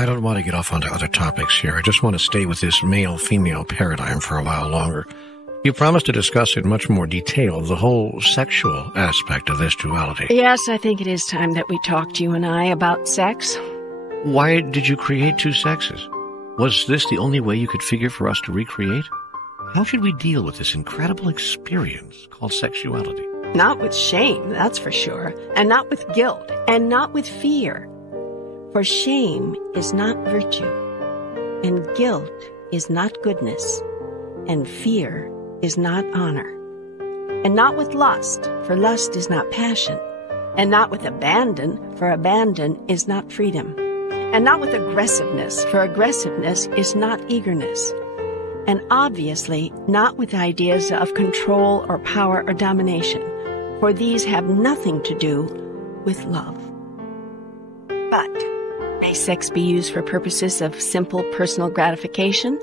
I don't want to get off onto other topics here. I just want to stay with this male-female paradigm for a while longer. You promised to discuss in much more detail the whole sexual aspect of this duality. Yes, I think it is time that we talked, you and I, about sex. Why did you create two sexes? Was this the only way you could figure for us to recreate? How should we deal with this incredible experience called sexuality? Not with shame, that's for sure, and not with guilt, and not with fear. For shame is not virtue, and guilt is not goodness, and fear is not honor. And not with lust, for lust is not passion, and not with abandon, for abandon is not freedom, and not with aggressiveness, for aggressiveness is not eagerness, and obviously not with ideas of control or power or domination, for these have nothing to do with love. But may sex be used for purposes of simple personal gratification?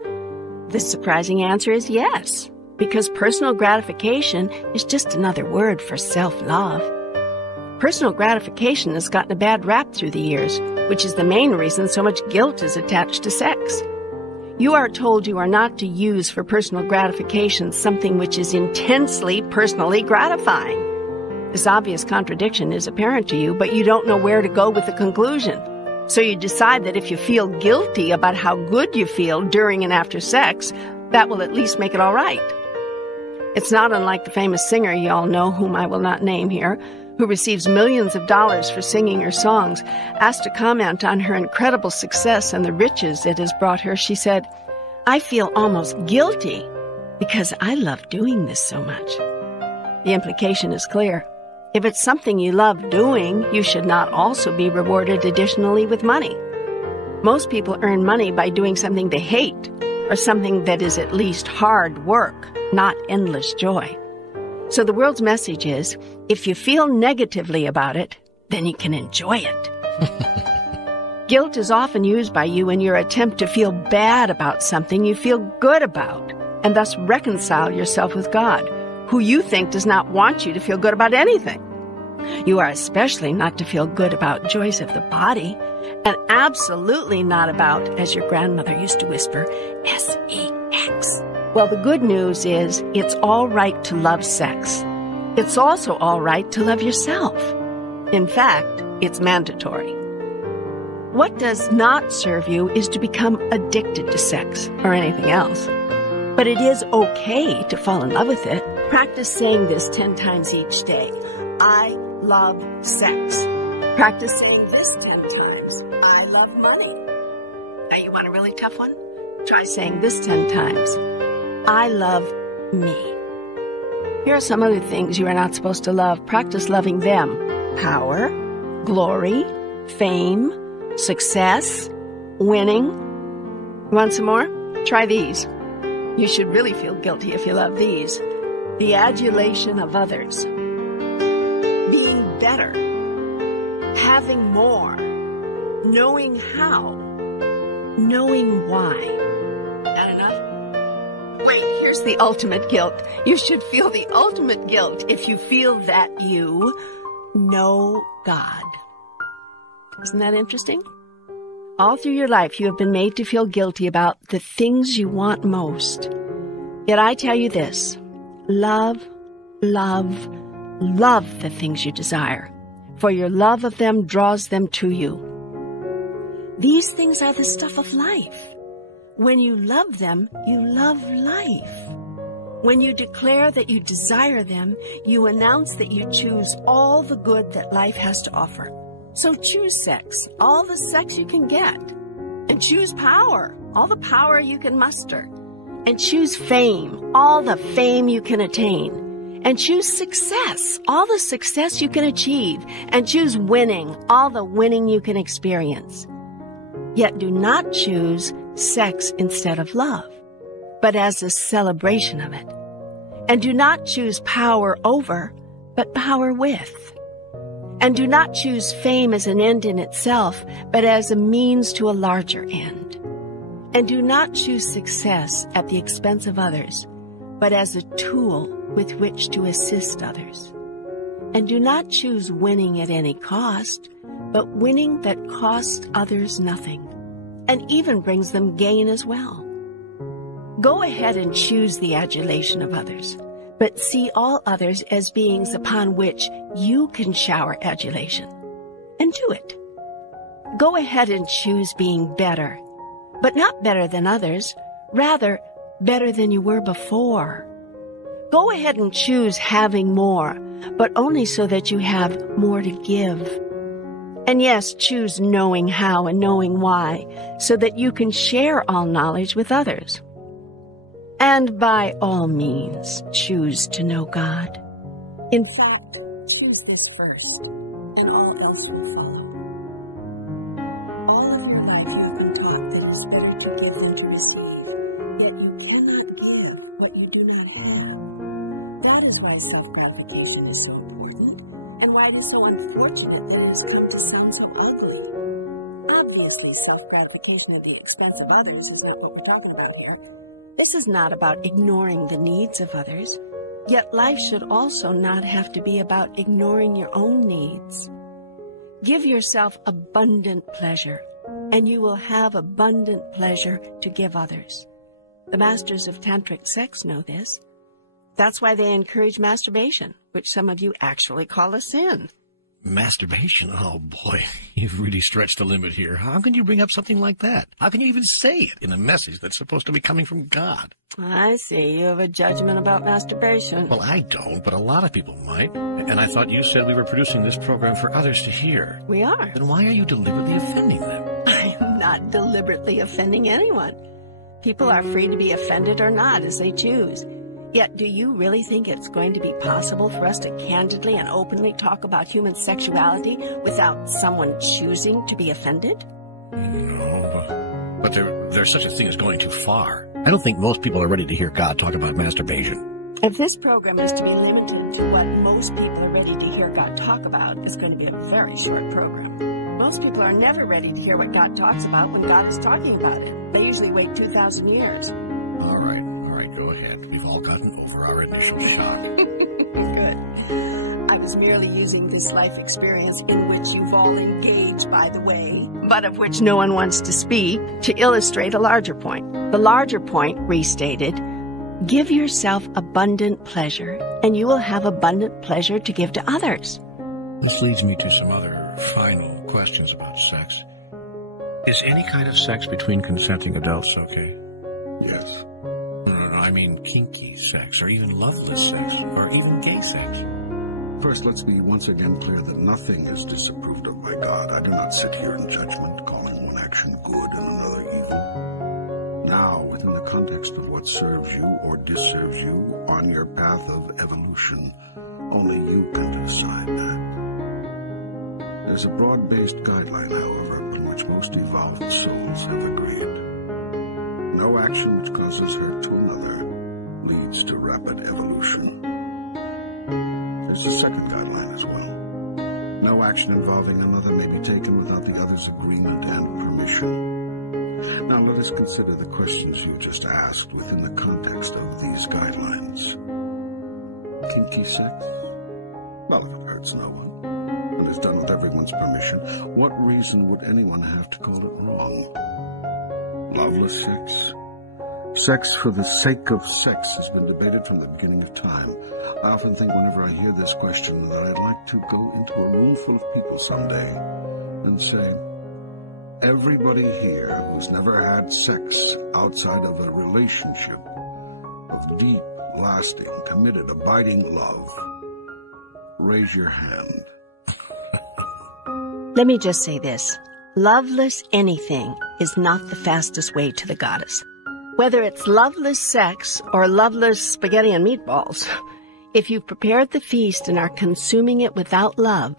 The surprising answer is yes, because personal gratification is just another word for self-love. Personal gratification has gotten a bad rap through the years, which is the main reason so much guilt is attached to sex. You are told you are not to use for personal gratification something which is intensely personally gratifying. This obvious contradiction is apparent to you, but you don't know where to go with the conclusion. So you decide that if you feel guilty about how good you feel during and after sex, that will at least make it all right. It's not unlike the famous singer you all know, whom I will not name here, who receives millions of dollars for singing her songs. Asked to comment on her incredible success and the riches it has brought her, she said, "I feel almost guilty because I love doing this so much." The implication is clear. If it's something you love doing, you should not also be rewarded additionally with money. Most people earn money by doing something they hate, or something that is at least hard work, not endless joy. So the world's message is, if you feel negatively about it, then you can enjoy it. Guilt is often used by you in your attempt to feel bad about something you feel good about, and thus reconcile yourself with God, who you think does not want you to feel good about anything. You are especially not to feel good about joys of the body, and absolutely not about, as your grandmother used to whisper, sex. Well, the good news is it's all right to love sex. It's also all right to love yourself. In fact, it's mandatory. What does not serve you is to become addicted to sex or anything else. But it is okay to fall in love with it. Practice saying this 10 times each day. I love sex. Practice saying this 10 times. I love money. Now you want a really tough one? Try saying this 10 times. I love me. Here are some other things you are not supposed to love. Practice loving them. Power, glory, fame, success, winning. Want some more? Try these. You should really feel guilty if you love these. The adulation of others. Being better. Having more. Knowing how. Knowing why. Not enough? Wait, here's the ultimate guilt. You should feel the ultimate guilt if you feel that you know God. Isn't that interesting? All through your life, you have been made to feel guilty about the things you want most. Yet I tell you this, love, love, love the things you desire, for your love of them draws them to you. These things are the stuff of life. When you love them, you love life. When you declare that you desire them, you announce that you choose all the good that life has to offer. So choose sex, all the sex you can get. And choose power, all the power you can muster. And choose fame, all the fame you can attain. And choose success, all the success you can achieve. And choose winning, all the winning you can experience. Yet do not choose sex instead of love, but as a celebration of it. And do not choose power over, but power with. And do not choose fame as an end in itself, but as a means to a larger end. And do not choose success at the expense of others, but as a tool with which to assist others. And do not choose winning at any cost, but winning that costs others nothing. and even brings them gain as well. Go ahead and choose the adulation of others, but see all others as beings upon which you can shower adulation, and do it. Go ahead and choose being better, but not better than others, rather better than you were before. Go ahead and choose having more, but only so that you have more to give. And yes, choose knowing how and knowing why, so that you can share all knowledge with others. And by all means, choose to know God. In fact, choose this first, and all else will follow. All of your life you have been taught that it is better to give than to receive, yet you cannot give what you do not have. That is why self-gratification is so important, and why it is so unfortunate that it has come to sound so ugly. Obviously, self-gratification at the expense of others is not what we're talking about here. This is not about ignoring the needs of others, yet life should also not have to be about ignoring your own needs. Give yourself abundant pleasure, and you will have abundant pleasure to give others. The masters of tantric sex know this. That's why they encourage masturbation, which some of you actually call a sin. Masturbation? Oh, boy, you've really stretched the limit here. How can you bring up something like that? How can you even say it in a message that's supposed to be coming from God? I see. You have a judgment about masturbation. Well, I don't, but a lot of people might. And I thought you said we were producing this program for others to hear. We are. Then why are you deliberately offending them? I'm not deliberately offending anyone. People are free to be offended or not as they choose. Yet, do you really think it's going to be possible for us to candidly and openly talk about human sexuality without someone choosing to be offended? No, but there's such a thing as going too far. I don't think most people are ready to hear God talk about masturbation. If this program is to be limited to what most people are ready to hear God talk about, it's going to be a very short program. Most people are never ready to hear what God talks about when God is talking about it. They usually wait 2,000 years. All right, go ahead. We've all gotten over our initial shock. Good. I was merely using this life experience in which you've all engaged, by the way, but of which no one wants to speak, to illustrate a larger point. The larger point, restated, give yourself abundant pleasure, and you will have abundant pleasure to give to others. This leads me to some other final questions about sex. Is any kind of sex between consenting adults okay? Yes. No, I mean kinky sex, or even loveless sex, or even gay sex. First, let's be once again clear that nothing is disapproved of by God. I do not sit here in judgment, calling one action good and another evil. Now, within the context of what serves you or disserves you on your path of evolution, only you can decide that. There's a broad-based guideline, however, upon which most evolved souls have agreed. No action which causes hurt to another leads to rapid evolution. There's a second guideline as well. No action involving another may be taken without the other's agreement and permission. Now let us consider the questions you just asked within the context of these guidelines. Kinky sex? Well, if it hurts no one, and is done with everyone's permission, what reason would anyone have to call it wrong? Loveless sex? Sex for the sake of sex has been debated from the beginning of time. I often think whenever I hear this question that I'd like to go into a room full of people someday and say, everybody here who's never had sex outside of a relationship of deep, lasting, committed, abiding love, raise your hand. Let me just say this. Loveless anything is not the fastest way to the goddess. Whether it's loveless sex or loveless spaghetti and meatballs, if you've prepared the feast and are consuming it without love,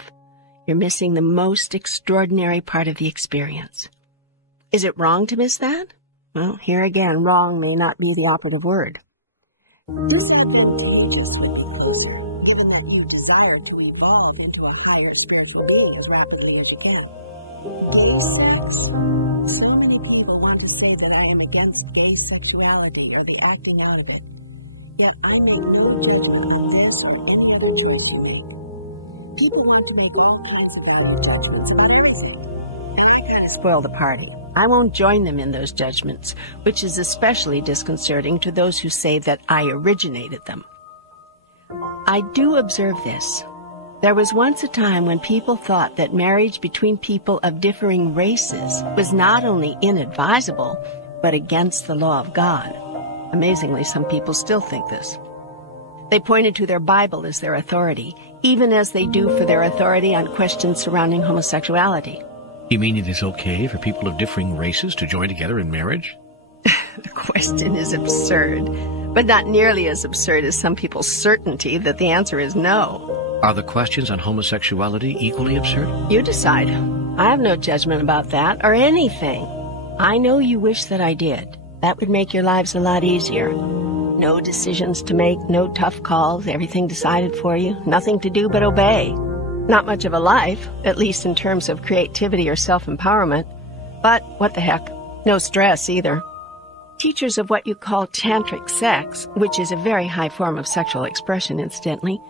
you're missing the most extraordinary part of the experience. Is it wrong to miss that? Well, here again, wrong may not be the operative word. Does that advantageous given that you desire to evolve into a higher spiritual being as rapidly as you can? Gay sex. So many people want to say that I am against gay sexuality or the acting out of it. Yet I make no judgment on this and you choose to make. People want to make all kinds of judgments on everything. I can't explain spoil the party. I won't join them in those judgments, which is especially disconcerting to those who say that I originated them. I do observe this. There was once a time when people thought that marriage between people of differing races was not only inadvisable, but against the law of God. Amazingly, some people still think this. They pointed to their Bible as their authority, even as they do for their authority on questions surrounding homosexuality. You mean it is okay for people of differing races to join together in marriage? The question is absurd, but not nearly as absurd as some people's certainty that the answer is no. Are the questions on homosexuality equally absurd? You decide. I have no judgment about that or anything. I know you wish that I did. That would make your lives a lot easier. No decisions to make, no tough calls, everything decided for you, nothing to do but obey. Not much of a life, at least in terms of creativity or self-empowerment. But what the heck, no stress either. Teachers of what you call tantric sex, which is a very high form of sexual expression, incidentally,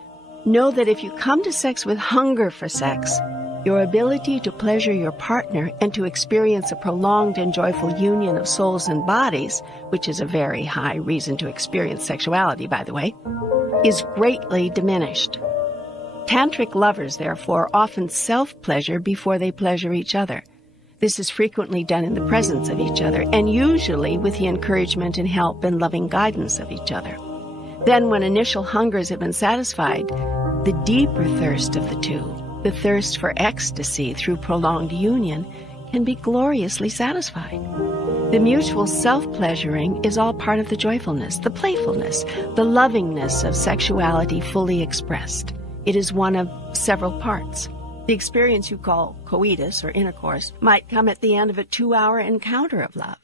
know that if you come to sex with hunger for sex, your ability to pleasure your partner and to experience a prolonged and joyful union of souls and bodies, which is a very high reason to experience sexuality, by the way, is greatly diminished. Tantric lovers, therefore, often self-pleasure before they pleasure each other. This is frequently done in the presence of each other, and usually with the encouragement and help and loving guidance of each other. Then, when initial hungers have been satisfied, the deeper thirst of the two, the thirst for ecstasy through prolonged union, can be gloriously satisfied. The mutual self-pleasuring is all part of the joyfulness, the playfulness, the lovingness of sexuality fully expressed. It is one of several parts. The experience you call coitus or intercourse might come at the end of a 2-hour encounter of love,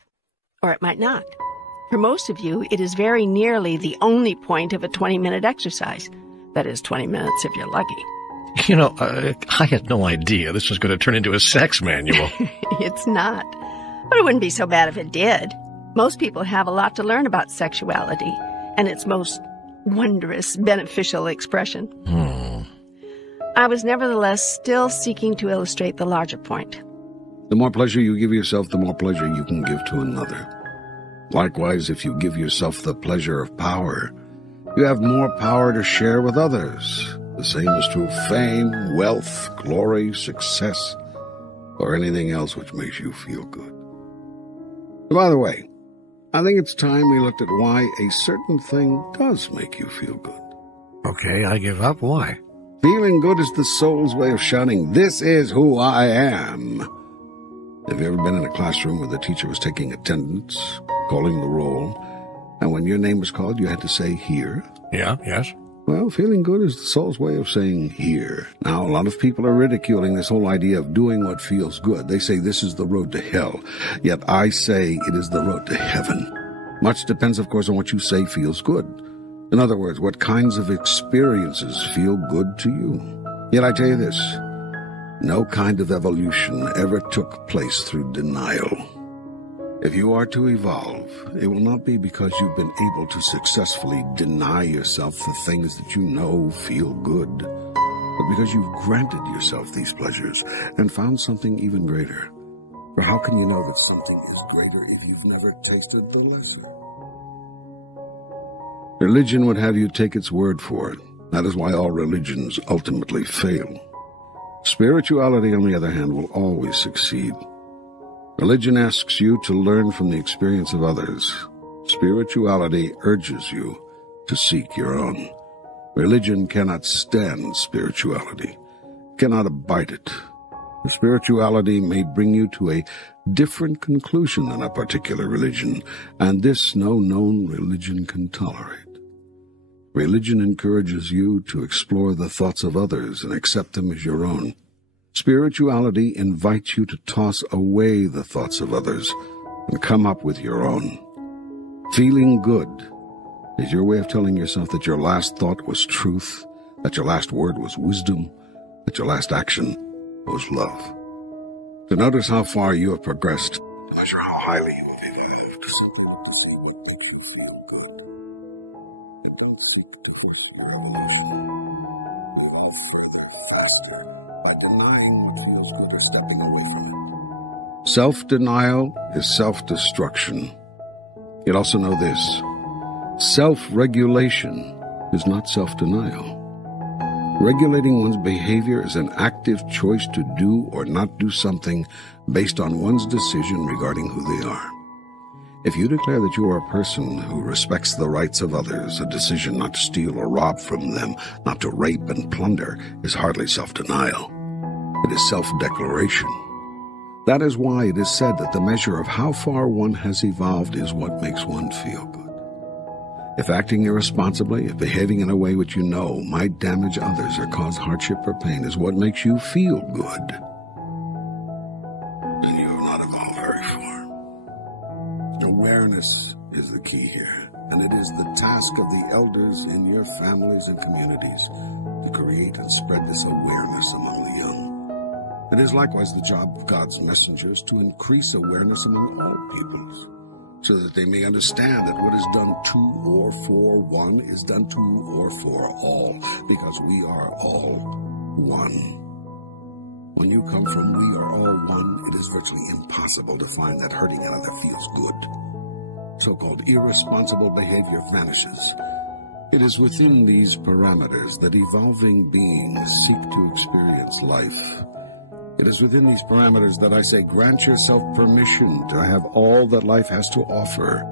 or it might not. For most of you, it is very nearly the only point of a 20-minute exercise. That is 20 minutes if you're lucky. You know, I had no idea this was going to turn into a sex manual. It's not. But it wouldn't be so bad if it did. Most people have a lot to learn about sexuality and its most wondrous, beneficial expression. I was nevertheless still seeking to illustrate the larger point. The more pleasure you give yourself, the more pleasure you can give to another. Likewise, if you give yourself the pleasure of power, you have more power to share with others. The same is true of fame, wealth, glory, success, or anything else which makes you feel good. By the way, I think it's time we looked at why a certain thing does make you feel good. Okay, I give up. Why? Feeling good is the soul's way of shouting, "This is who I am." Have you ever been in a classroom where the teacher was taking attendance, calling the roll, and when your name was called, you had to say, "Here"? Yeah, yes. Well, feeling good is the soul's way of saying here. Now, a lot of people are ridiculing this whole idea of doing what feels good. They say this is the road to hell. Yet I say it is the road to heaven. Much depends, of course, on what you say feels good. In other words, what kinds of experiences feel good to you. Yet I tell you this, no kind of evolution ever took place through denial. If you are to evolve, it will not be because you've been able to successfully deny yourself the things that you know feel good, but because you've granted yourself these pleasures and found something even greater. For how can you know that something is greater if you've never tasted the lesser? Religion would have you take its word for it. That is why all religions ultimately fail. Spirituality, on the other hand, will always succeed. Religion asks you to learn from the experience of others. Spirituality urges you to seek your own. Religion cannot stand spirituality, cannot abide it. Spirituality may bring you to a different conclusion than a particular religion, and this no known religion can tolerate. Religion encourages you to explore the thoughts of others and accept them as your own. Spirituality invites you to toss away the thoughts of others and come up with your own. Feeling good is your way of telling yourself that your last thought was truth, that your last word was wisdom, that your last action was love. To notice how far you have progressed, to measure how highly you have evolved, simply to see what makes you feel good. And don't seek to force your evolution. Evolve further, faster, by denying what feels good or stepping away from it. Self-denial is self-destruction. Yet also know this: self-regulation is not self-denial. Regulating one's behavior is an active choice to do or not do something based on one's decision regarding who they are. If you declare that you are a person who respects the rights of others, a decision not to steal or rob from them, not to rape and plunder, is hardly self-denial. It is self-declaration. That is why it is said that the measure of how far one has evolved is what makes one feel good. If acting irresponsibly, if behaving in a way which you know might damage others or cause hardship or pain is what makes you feel good, then you have not evolved very far. Awareness is the key here, and it is the task of the elders in your families and communities to create and spread this awareness among the young. It is likewise the job of God's messengers to increase awareness among all peoples, so that they may understand that what is done to or for one is done to or for all, because we are all one. When you come from we are all one, it is virtually impossible to find that hurting another feels good. So-called irresponsible behavior vanishes. It is within these parameters that evolving beings seek to experience life. It is within these parameters that I say, grant yourself permission to have all that life has to offer,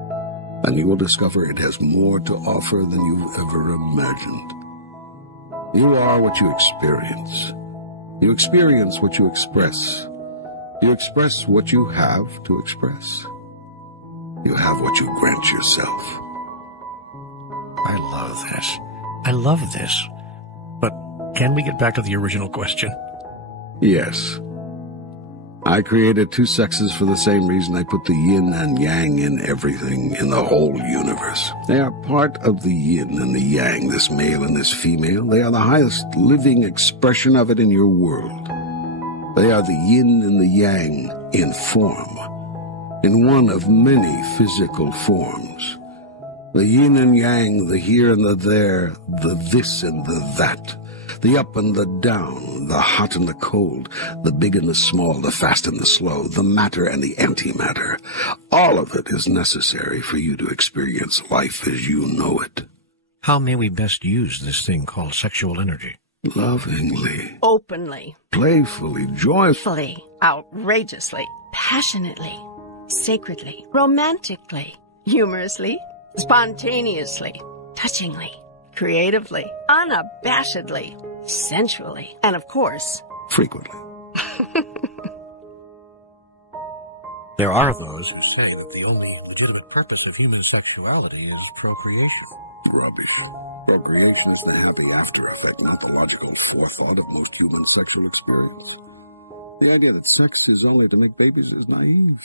and you will discover it has more to offer than you've ever imagined. You are what you experience. You experience what you express. You express what you have to express. You have what you grant yourself. I love this. I love this. But can we get back to the original question? Yes. I created two sexes for the same reason I put the yin and yang in everything, in the whole universe. They are part of the yin and the yang, this male and this female. They are the highest living expression of it in your world. They are the yin and the yang in form, in one of many physical forms. The yin and yang, the here and the there, the this and the that, the up and the down, the hot and the cold, the big and the small, the fast and the slow, the matter and the antimatter. All of it is necessary for you to experience life as you know it. How may we best use this thing called sexual energy? Lovingly, Openly, playfully, joyfully, fully, outrageously, passionately, sacredly, romantically, humorously, spontaneously, touchingly, creatively, unabashedly, sensually, and of course, frequently. There are those who say that the only legitimate purpose of human sexuality is procreation. Rubbish. Procreation is the happy after effect, not the logical forethought of most human sexual experience. The idea that sex is only to make babies is naive.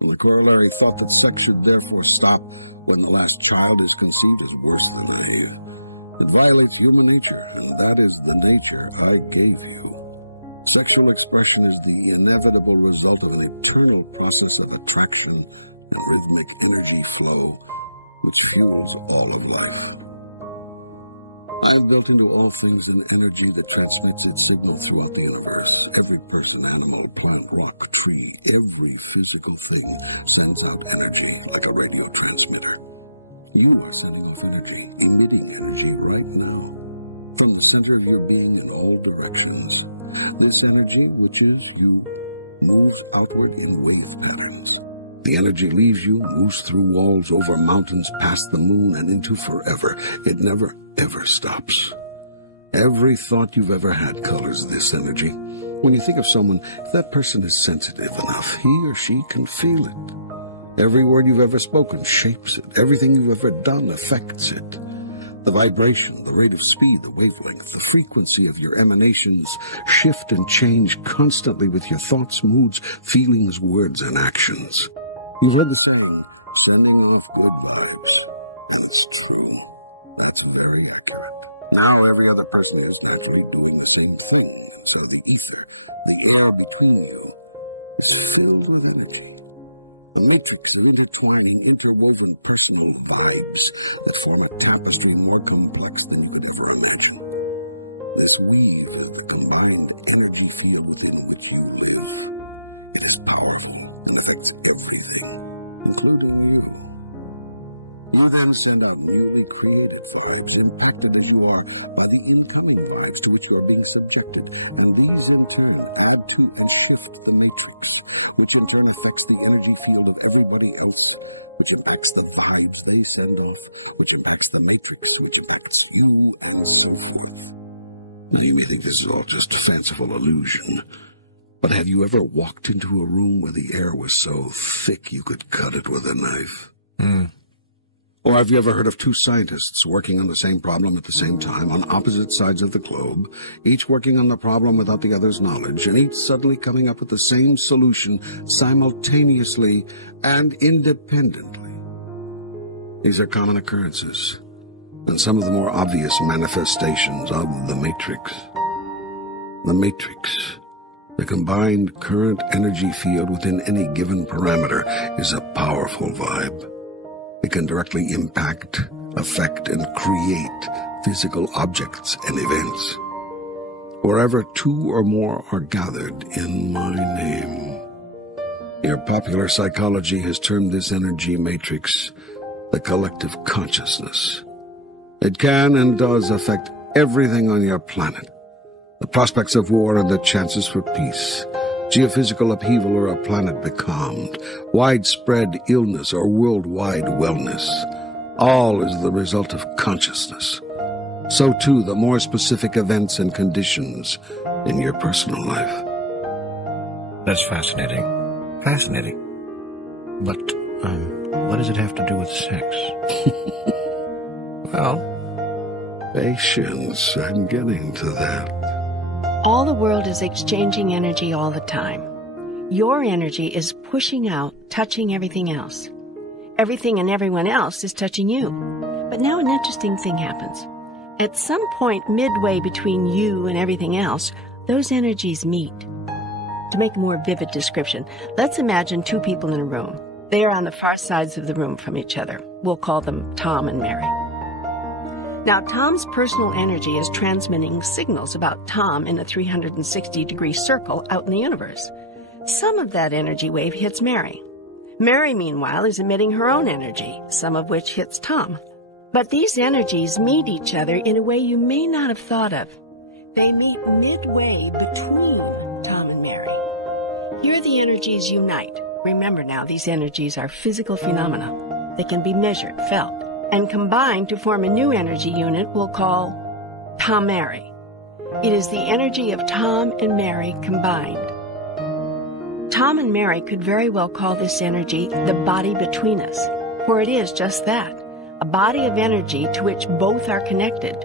And the corollary thought that sex should therefore stop when the last child is conceived is worse than naive. It violates human nature, and that is the nature I gave you. Sexual expression is the inevitable result of an eternal process of attraction and rhythmic energy flow, which fuels all of life. I have built into all things an energy that transmits its signal throughout the universe. Every person, animal, plant, rock, tree, every physical thing sends out energy like a radio transmitter. You are sending off energy, emitting energy right now, from the center of your being in all directions. This energy, which is you, moves outward in wave patterns. The energy leaves you, moves through walls, over mountains, past the moon, and into forever. It never, ever stops. Every thought you've ever had colors this energy. When you think of someone, if that person is sensitive enough, he or she can feel it. Every word you've ever spoken shapes it. Everything you've ever done affects it. The vibration, the rate of speed, the wavelength, the frequency of your emanations shift and change constantly with your thoughts, moods, feelings, words, and actions. You've heard the saying, sending off good vibes. And it's true. That's very accurate. Now every other person is naturally doing the same thing. So the ether, the air between you, is filled with energy. The matrix of intertwining, interwoven personal vibes that form a tapestry more complex than you could ever imagine. This weave of the combined energy field within which you live, it is is powerful and affects everything, including you. You then send out newly created vibes, impacted as you are by the incoming vibes to which you are being subjected, and these in turn add to and shift the matrix, which in turn affects the energy field of everybody else, which impacts the vibes they send off, which impacts the matrix, which impacts you, and so forth. Now you may think this is all just a fanciful illusion, but have you ever walked into a room where the air was so thick you could cut it with a knife? Or have you ever heard of two scientists working on the same problem at the same time on opposite sides of the globe, each working on the problem without the other's knowledge, and each suddenly coming up with the same solution simultaneously and independently? These are common occurrences, and some of the more obvious manifestations of the Matrix. The Matrix, the combined current energy field within any given parameter, is a powerful vibe. It can directly impact, affect, and create physical objects and events. Wherever two or more are gathered in my name. Your popular psychology has termed this energy matrix the collective consciousness. It can and does affect everything on your planet. The prospects of war and the chances for peace, geophysical upheaval or a planet becalmed, widespread illness or worldwide wellness. All is the result of consciousness. So too the more specific events and conditions in your personal life. That's fascinating. Fascinating. But, what does it have to do with sex? Well, patience. I'm getting to that. All the world is exchanging energy all the time. Your energy is pushing out, touching everything else. Everything and everyone else is touching you. But now an interesting thing happens. At some point midway between you and everything else, those energies meet. To make a more vivid description, let's imagine two people in a room. They are on the far sides of the room from each other. We'll call them Tom and Mary. Now, Tom's personal energy is transmitting signals about Tom in a 360-degree circle out in the universe. Some of that energy wave hits Mary. Mary, meanwhile, is emitting her own energy, some of which hits Tom. But these energies meet each other in a way you may not have thought of. They meet midway between Tom and Mary. Here the energies unite. Remember now, these energies are physical phenomena. They can be measured, felt, and combined to form a new energy unit we'll call Tom-Mary. It is the energy of Tom and Mary combined. Tom and Mary could very well call this energy the body between us, for it is just that, a body of energy to which both are connected,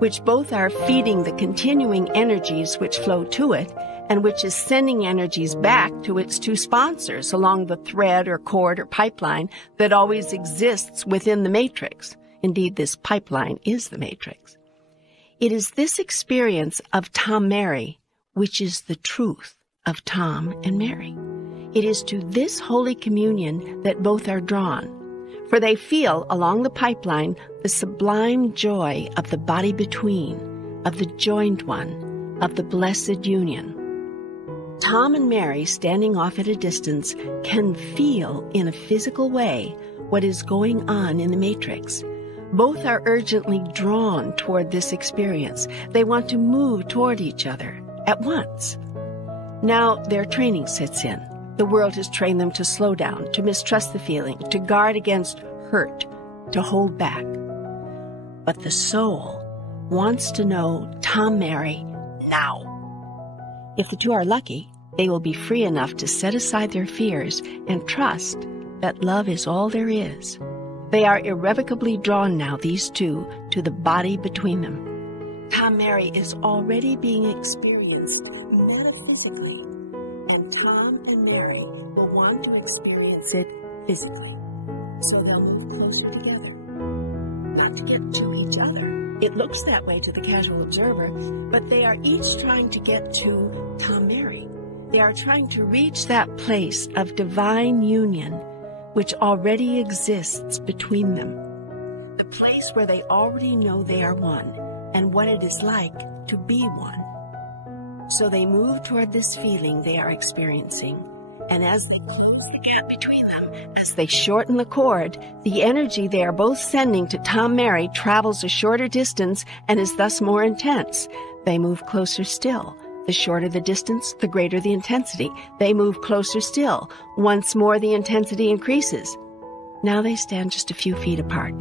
which both are feeding the continuing energies which flow to it, and which is sending energies back to its two sponsors along the thread or cord or pipeline that always exists within the matrix. Indeed, this pipeline is the matrix. It is this experience of Tom-Mary which is the truth of Tom and Mary. It is to this holy communion that both are drawn, for they feel along the pipeline the sublime joy of the body between, of the joined one, of the blessed union. Tom and Mary, standing off at a distance, can feel in a physical way what is going on in the matrix. Both are urgently drawn toward this experience. They want to move toward each other at once. Now their training sits in. The world has trained them to slow down, to mistrust the feeling, to guard against hurt, to hold back. But the soul wants to know Tom-Mary now. If the two are lucky, they will be free enough to set aside their fears and trust that love is all there is. They are irrevocably drawn now, these two, to the body between them. Tom-Mary is already being experienced metaphysically, and Tom and Mary will want to experience it physically. So they'll move closer together, not to get to each other. It looks that way to the casual observer, but they are each trying to get to Tom-Mary. They are trying to reach that place of divine union which already exists between them. The place where they already know they are one and what it is like to be one. So they move toward this feeling they are experiencing, And as they close the gap between them, as they shorten the cord, the energy they are both sending to Tom Mary travels a shorter distance and is thus more intense. They move closer still. The shorter the distance, the greater the intensity. They move closer still. Once more, the intensity increases. Now they stand just a few feet apart.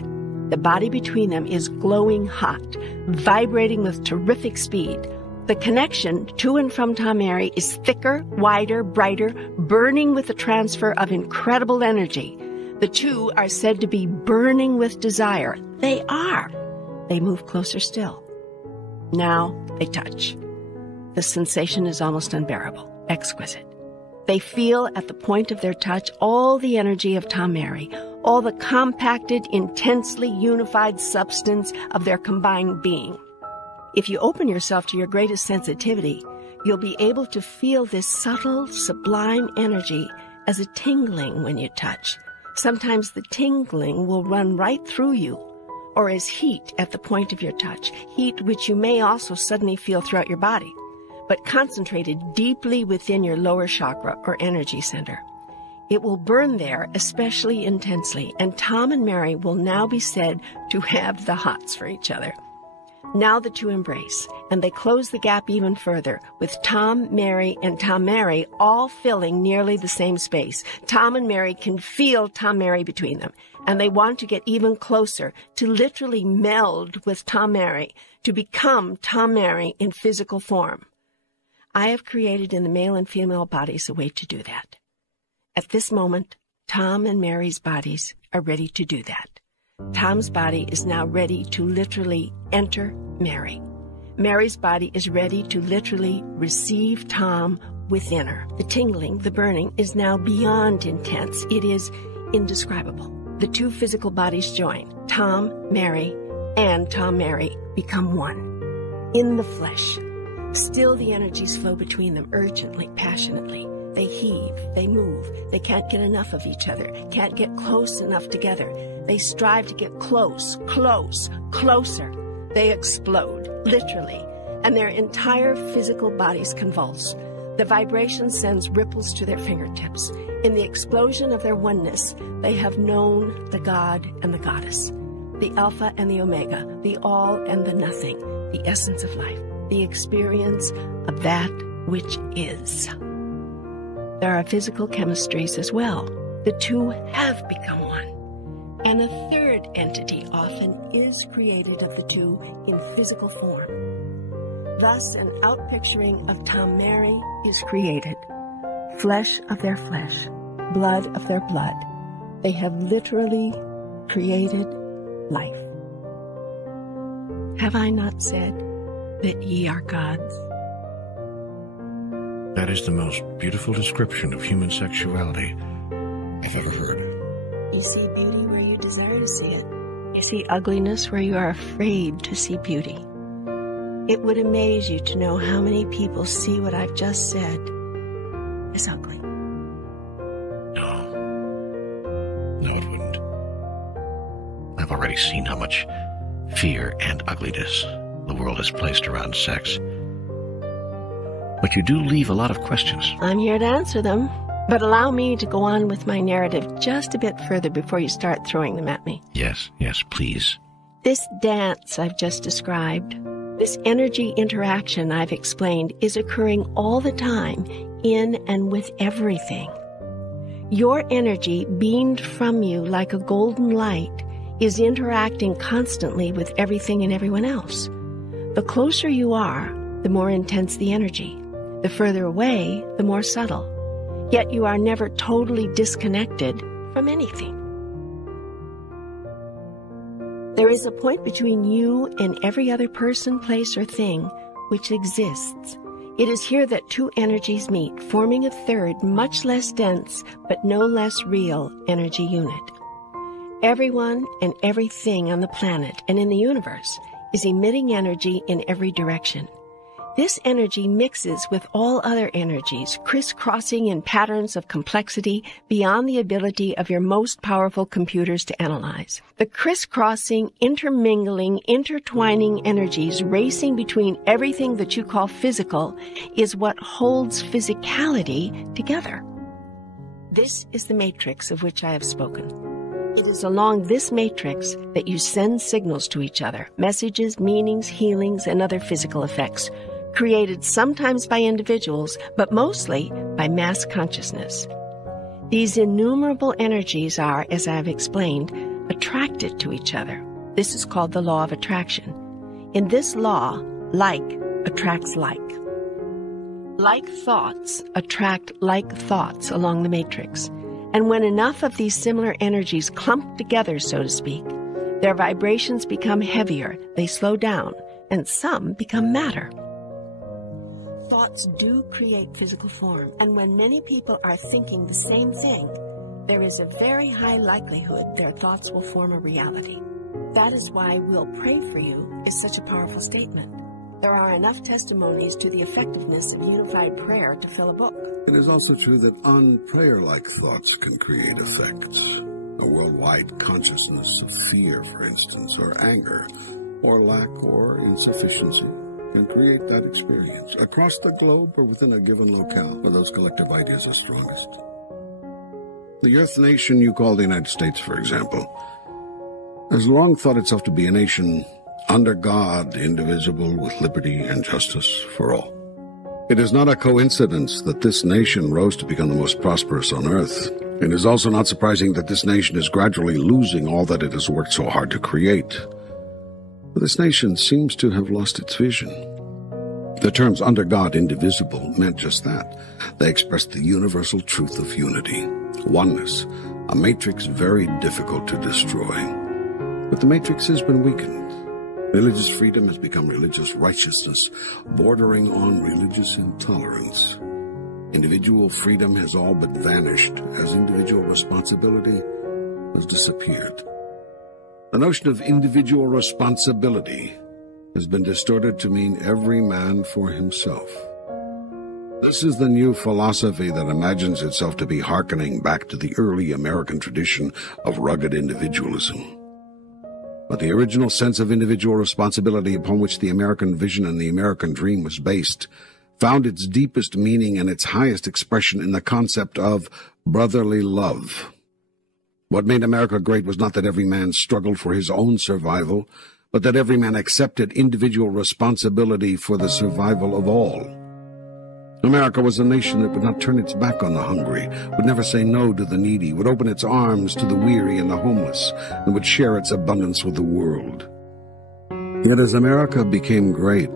The body between them is glowing hot, vibrating with terrific speed. The connection to and from Tom Mary is thicker, wider, brighter, burning with the transfer of incredible energy. The two are said to be burning with desire. They are. They move closer still. Now they touch. The sensation is almost unbearable, exquisite. They feel at the point of their touch all the energy of Tom Mary, all the compacted, intensely unified substance of their combined being. If you open yourself to your greatest sensitivity, you'll be able to feel this subtle, sublime energy as a tingling when you touch. Sometimes the tingling will run right through you, or as heat at the point of your touch, heat which you may also suddenly feel throughout your body, but concentrated deeply within your lower chakra or energy center. It will burn there especially intensely, and Tom and Mary will now be said to have the hots for each other. Now the two embrace, and they close the gap even further, with Tom, Mary, and Tom Mary all filling nearly the same space. Tom and Mary can feel Tom Mary between them, and they want to get even closer, to literally meld with Tom Mary, to become Tom Mary in physical form. I have created in the male and female bodies a way to do that. At this moment, Tom and Mary's bodies are ready to do that. Tom's body is now ready to literally enter Mary. Mary's body is ready to literally receive Tom within her. The tingling, the burning, is now beyond intense. It is indescribable. The two physical bodies join. Tom, Mary, and Tom, Mary become one. In the flesh. Still the energies flow between them urgently, passionately. They heave, they move, they can't get enough of each other, can't get close enough together. They strive to get close, closer. They explode, literally, and their entire physical bodies convulse. The vibration sends ripples to their fingertips. In the explosion of their oneness, they have known the God and the Goddess, the Alpha and the Omega, the All and the Nothing, the essence of life, the experience of that which is. There are physical chemistries as well. The two have become one. And a third entity often is created of the two in physical form. Thus, an outpicturing of Tom Mary is created. Flesh of their flesh, blood of their blood. They have literally created life. Have I not said that ye are gods? That is the most beautiful description of human sexuality I've ever heard. You see beauty where you desire to see it. You see ugliness where you are afraid to see beauty. It would amaze you to know how many people see what I've just said as ugly. No, it wouldn't. I've already seen how much fear and ugliness the world has placed around sex. But you do leave a lot of questions. I'm here to answer them, but allow me to go on with my narrative just a bit further before you start throwing them at me. Yes, please. This dance I've just described, this energy interaction I've explained, is occurring all the time in and with everything. Your energy, beamed from you like a golden light, is interacting constantly with everything and everyone else. The closer you are, the more intense the energy. The further away, the more subtle. Yet you are never totally disconnected from anything. There is a point between you and every other person, place, or thing which exists. It is here that two energies meet, forming a third, much less dense, but no less real energy unit. Everyone and everything on the planet and in the universe is emitting energy in every direction. This energy mixes with all other energies, crisscrossing in patterns of complexity beyond the ability of your most powerful computers to analyze. The crisscrossing, intermingling, intertwining energies racing between everything that you call physical is what holds physicality together. This is the matrix of which I have spoken. It is along this matrix that you send signals to each other, messages, meanings, healings, and other physical effects, created sometimes by individuals, but mostly by mass consciousness. These innumerable energies are, as I have explained, attracted to each other. This is called the law of attraction. In this law, like attracts like. Like thoughts attract like thoughts along the matrix. And when enough of these similar energies clump together, so to speak, their vibrations become heavier, they slow down, and some become matter. Thoughts do create physical form, and when many people are thinking the same thing, there is a very high likelihood their thoughts will form a reality. That is why "we'll pray for you" is such a powerful statement. There are enough testimonies to the effectiveness of unified prayer to fill a book. It is also true that unprayer-like thoughts can create effects. A worldwide consciousness of fear, for instance, or anger, or lack or insufficiency can create that experience across the globe or within a given locale where those collective ideas are strongest. The Earth nation you call the United States, for example, has long thought itself to be a nation under God, indivisible, with liberty and justice for all. It is not a coincidence that this nation rose to become the most prosperous on earth. It is also not surprising that this nation is gradually losing all that it has worked so hard to create. But this nation seems to have lost its vision. The terms under God, indivisible meant just that. They expressed the universal truth of unity, oneness, a matrix very difficult to destroy. But the matrix has been weakened. Religious freedom has become religious righteousness, bordering on religious intolerance. Individual freedom has all but vanished as individual responsibility has disappeared. The notion of individual responsibility has been distorted to mean every man for himself. This is the new philosophy that imagines itself to be hearkening back to the early American tradition of rugged individualism. But the original sense of individual responsibility upon which the American vision and the American dream was based found its deepest meaning and its highest expression in the concept of brotherly love. What made America great was not that every man struggled for his own survival, but that every man accepted individual responsibility for the survival of all. America was a nation that would not turn its back on the hungry, would never say no to the needy, would open its arms to the weary and the homeless, and would share its abundance with the world. Yet as America became great,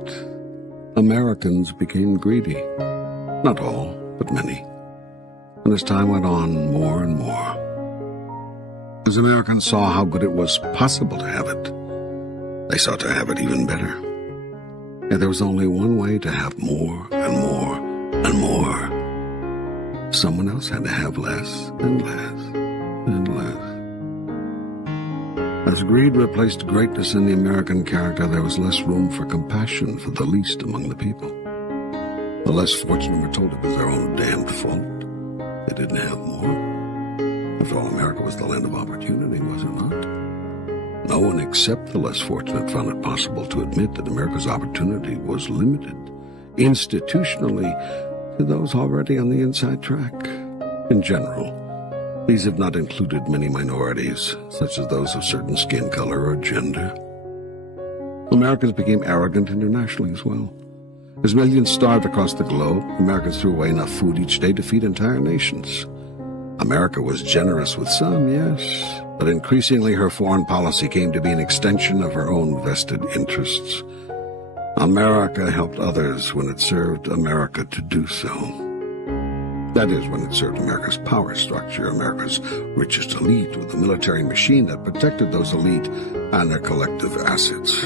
Americans became greedy. Not all, but many. And as time went on, more and more. As Americans saw how good it was possible to have it, they sought to have it even better. And there was only one way to have more and more and more. Someone else had to have less and less and less. As greed replaced greatness in the American character, there was less room for compassion for the least among the people. The less fortunate were told it was their own damned fault. They didn't have more. After all, America was the land of opportunity, was it not? No one except the less fortunate found it possible to admit that America's opportunity was limited, institutionally, to those already on the inside track. In general, these have not included many minorities, such as those of certain skin color or gender. Americans became arrogant internationally as well. As millions starved across the globe, Americans threw away enough food each day to feed entire nations. America was generous with some, yes, but increasingly her foreign policy came to be an extension of her own vested interests. America helped others when it served America to do so. That is, when it served America's power structure, America's richest elite, with a military machine that protected those elite and their collective assets.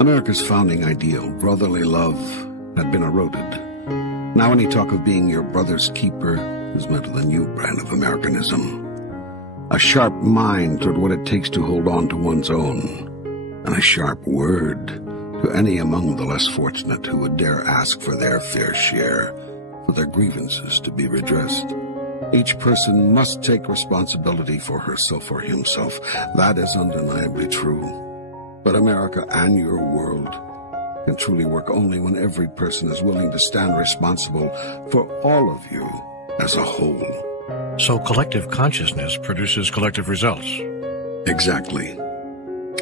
America's founding ideal, brotherly love, had been eroded. Now any talk of being your brother's keeper is met with a new brand of Americanism. A sharp mind toward what it takes to hold on to one's own, and a sharp word to any among the less fortunate who would dare ask for their fair share, for their grievances to be redressed. Each person must take responsibility for herself or himself. That is undeniably true. But America and your world can truly work only when every person is willing to stand responsible for all of you as a whole. So collective consciousness produces collective results. Exactly.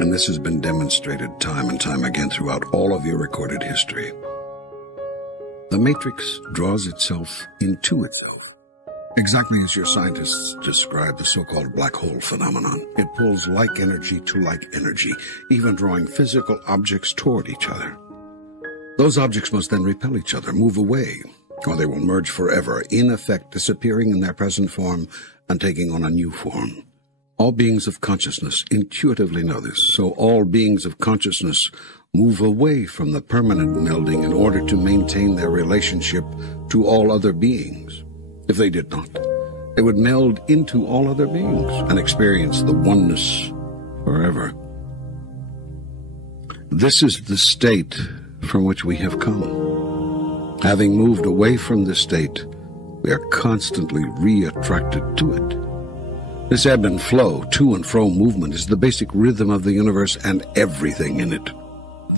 And this has been demonstrated time and time again throughout all of your recorded history. The matrix draws itself into itself. Exactly as your scientists describe the so-called black hole phenomenon. It pulls like energy to like energy, even drawing physical objects toward each other. Those objects must then repel each other, move away, or they will merge forever, in effect disappearing in their present form and taking on a new form. All beings of consciousness intuitively know this, so all beings of consciousness move away from the permanent melding in order to maintain their relationship to all other beings. If they did not, they would meld into all other beings and experience the oneness forever. This is the state from which we have come. Having moved away from this state, we are constantly re-attracted to it. This ebb and flow, to and fro movement is the basic rhythm of the universe and everything in it.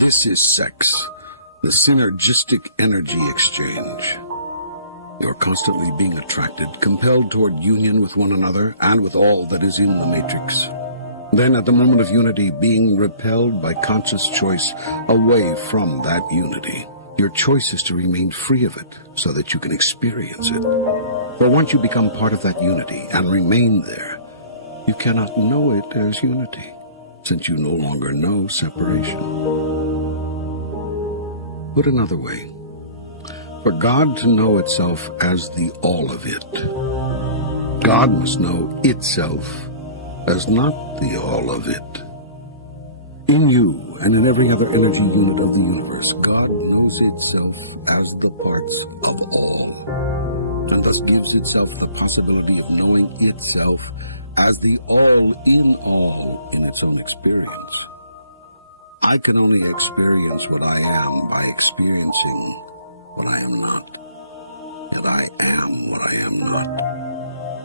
This is sex, the synergistic energy exchange. You are constantly being attracted, compelled toward union with one another and with all that is in the matrix. Then at the moment of unity, being repelled by conscious choice away from that unity. Your choice is to remain free of it so that you can experience it. For once you become part of that unity and remain there, you cannot know it as unity, since you no longer know separation. Put another way, for God to know itself as the all of it, God must know itself as not the all of it. In you and in every other energy unit of the universe, God knows itself as the parts of all, and thus gives itself the possibility of knowing itself as the all in its own experience. I can only experience what I am by experiencing what I am not. Yet I am what I am not.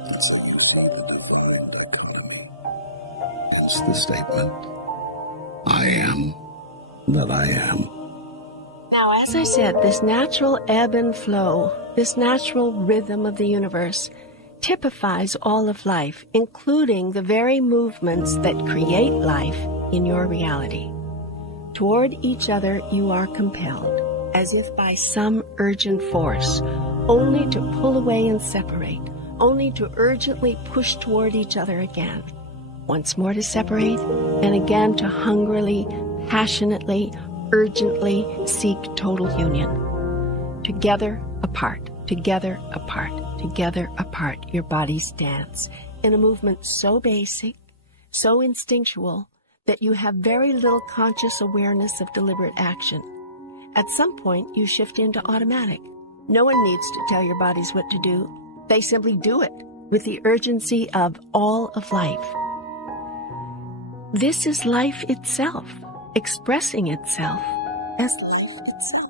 That's a fully defined dichotomy. Hence the statement, I am that I am. Now, as I said, this natural ebb and flow, this natural rhythm of the universe, typifies all of life, including the very movements that create life in your reality. Toward each other you are compelled, as if by some urgent force, only to pull away and separate, only to urgently push toward each other again, once more to separate, and again to hungrily, passionately, urgently seek total union. Together, apart, together, apart, together, apart, your bodies dance in a movement so basic, so instinctual, that you have very little conscious awareness of deliberate action. At some point, you shift into automatic. No one needs to tell your bodies what to do. They simply do it with the urgency of all of life. This is life itself, expressing itself as life itself.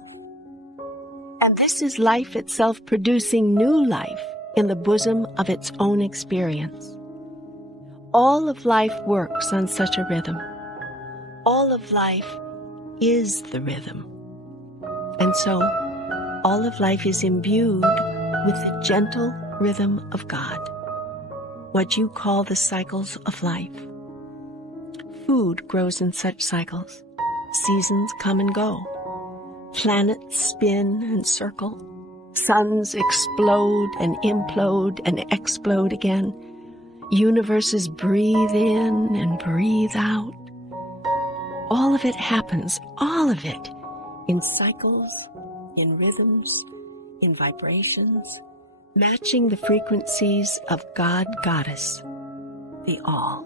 And this is life itself producing new life in the bosom of its own experience. All of life works on such a rhythm. All of life is the rhythm. And so, all of life is imbued with the gentle rhythm of God, what you call the cycles of life. Food grows in such cycles. Seasons come and go. Planets spin and circle. Suns explode and implode and explode again. Universes breathe in and breathe out. All of it happens, all of it, in cycles, in rhythms, in vibrations, matching the frequencies of God, Goddess, the All.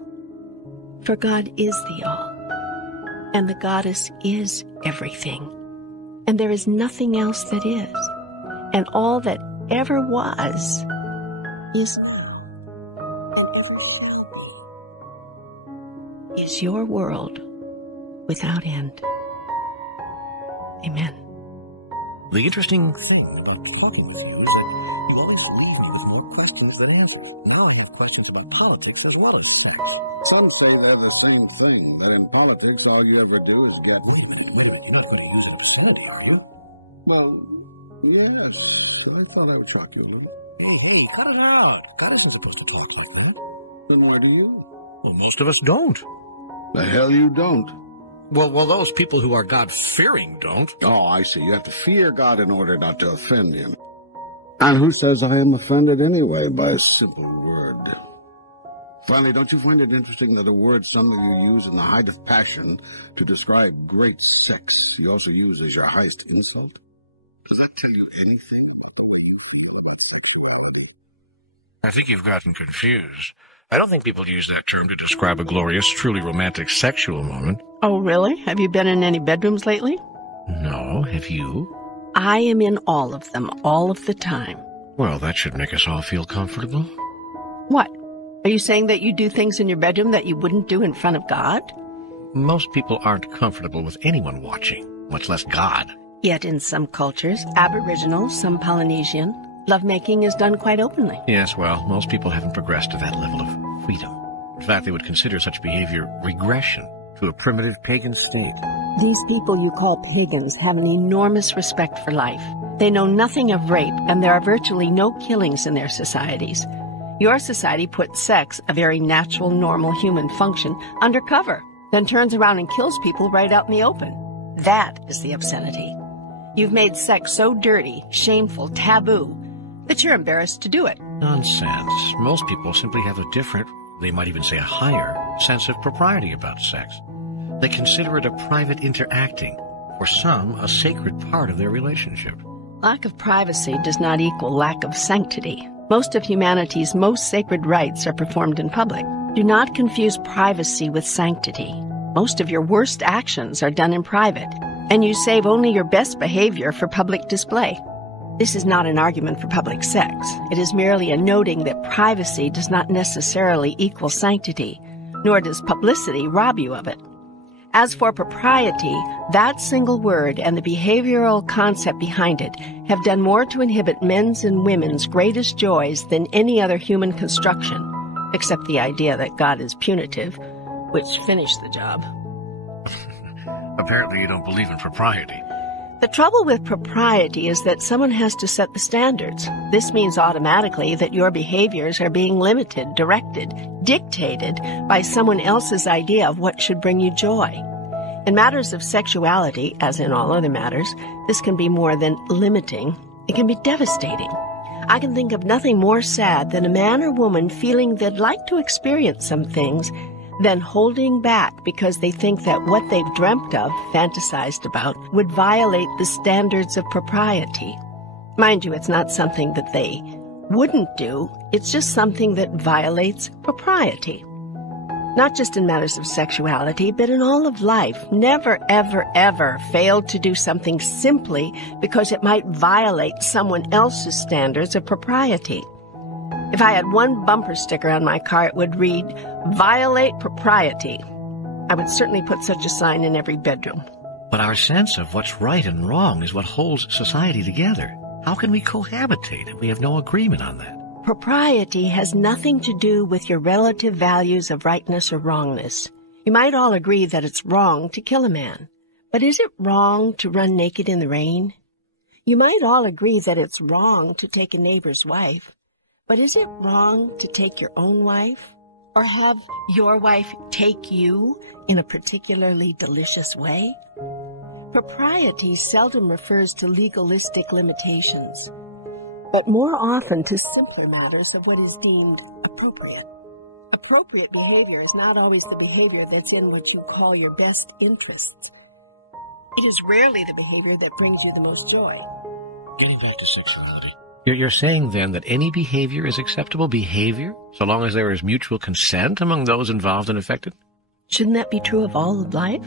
For God is the All, and the Goddess is everything, and there is nothing else that is, and all that ever was is now, and ever shall be, is your world without end. Amen. The interesting thing about talking with you is that you always leave me with more questions than answers. Now I have questions about politics as well as sex. Some say they're the same thing, that in politics all you ever do is get... Wait a minute, you're not going to use an obscenity, are you? Well, yes, I thought I would shock you a little. Hey, cut it out. God isn't supposed to talk like that. Then why do you? Well, most of us don't. The hell you don't. Well, those people who are God-fearing don't. Oh, I see. You have to fear God in order not to offend him. And who says I am offended anyway by a simple word? Finally, don't you find it interesting that a word some of you use in the height of passion to describe great sex you also use as your highest insult? Does that tell you anything? I think you've gotten confused. I don't think people use that term to describe a glorious, truly romantic sexual moment. Oh, really? Have you been in any bedrooms lately? No, have you? I am in all of them, all of the time. Well, that should make us all feel comfortable. What? Are you saying that you do things in your bedroom that you wouldn't do in front of God? Most people aren't comfortable with anyone watching, much less God. Yet in some cultures, Aboriginal, some Polynesian, lovemaking is done quite openly. Yes, well, most people haven't progressed to that level of freedom. In fact, they would consider such behavior regression to a primitive pagan state. These people you call pagans have an enormous respect for life. They know nothing of rape, and there are virtually no killings in their societies. Your society puts sex, a very natural, normal human function, under cover, then turns around and kills people right out in the open. That is the obscenity. You've made sex so dirty, shameful, taboo, that you're embarrassed to do it. Nonsense. Most people simply have a different, they might even say a higher, sense of propriety about sex. They consider it a private interacting, for some, a sacred part of their relationship. Lack of privacy does not equal lack of sanctity. Most of humanity's most sacred rites are performed in public. Do not confuse privacy with sanctity. Most of your worst actions are done in private, and you save only your best behavior for public display. This is not an argument for public sex. It is merely a noting that privacy does not necessarily equal sanctity, nor does publicity rob you of it. As for propriety, that single word and the behavioral concept behind it have done more to inhibit men's and women's greatest joys than any other human construction, except the idea that God is punitive, which finished the job. Apparently you don't believe in propriety. The trouble with propriety is that someone has to set the standards. This means automatically that your behaviors are being limited, directed, dictated by someone else's idea of what should bring you joy. In matters of sexuality, as in all other matters, this can be more than limiting. It can be devastating. I can think of nothing more sad than a man or woman feeling they'd like to experience some things, then holding back because they think that what they've dreamt of, fantasized about, would violate the standards of propriety. Mind you, it's not something that they wouldn't do, it's just something that violates propriety. Not just in matters of sexuality, but in all of life. Never, ever, ever fail to do something simply because it might violate someone else's standards of propriety. If I had one bumper sticker on my car, it would read, "Violate propriety." I would certainly put such a sign in every bedroom. But our sense of what's right and wrong is what holds society together. How can we cohabitate if we have no agreement on that? Propriety has nothing to do with your relative values of rightness or wrongness. You might all agree that it's wrong to kill a man. But is it wrong to run naked in the rain? You might all agree that it's wrong to take a neighbor's wife. But is it wrong to take your own wife? Or have your wife take you in a particularly delicious way? Propriety seldom refers to legalistic limitations, but more often to simpler matters of what is deemed appropriate. Appropriate behavior is not always the behavior that's in what you call your best interests. It is rarely the behavior that brings you the most joy. Getting back to sexuality. You're saying, then, that any behavior is acceptable behavior, so long as there is mutual consent among those involved and affected? Shouldn't that be true of all of life?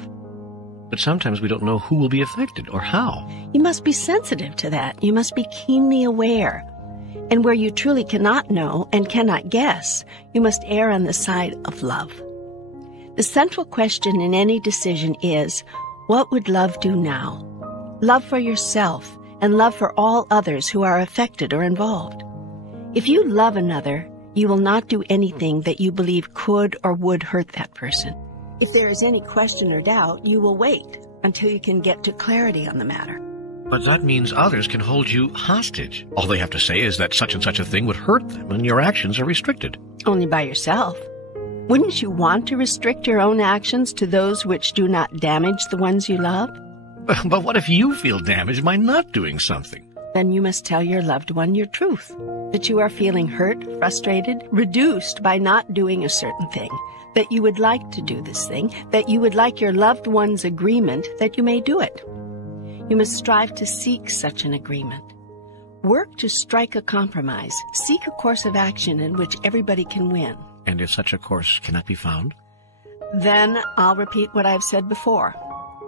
But sometimes we don't know who will be affected or how. You must be sensitive to that. You must be keenly aware. And where you truly cannot know and cannot guess, you must err on the side of love. The central question in any decision is, what would love do now? Love for yourself, and love for all others who are affected or involved. If you love another, you will not do anything that you believe could or would hurt that person. If there is any question or doubt, you will wait until you can get to clarity on the matter. But that means others can hold you hostage. All they have to say is that such and such a thing would hurt them, and your actions are restricted. Only by yourself. Wouldn't you want to restrict your own actions to those which do not damage the ones you love? But what if you feel damaged by not doing something? Then you must tell your loved one your truth, that you are feeling hurt, frustrated, reduced by not doing a certain thing, that you would like to do this thing, that you would like your loved one's agreement that you may do it. You must strive to seek such an agreement. Work to strike a compromise. Seek a course of action in which everybody can win. And if such a course cannot be found? Then I'll repeat what I've said before.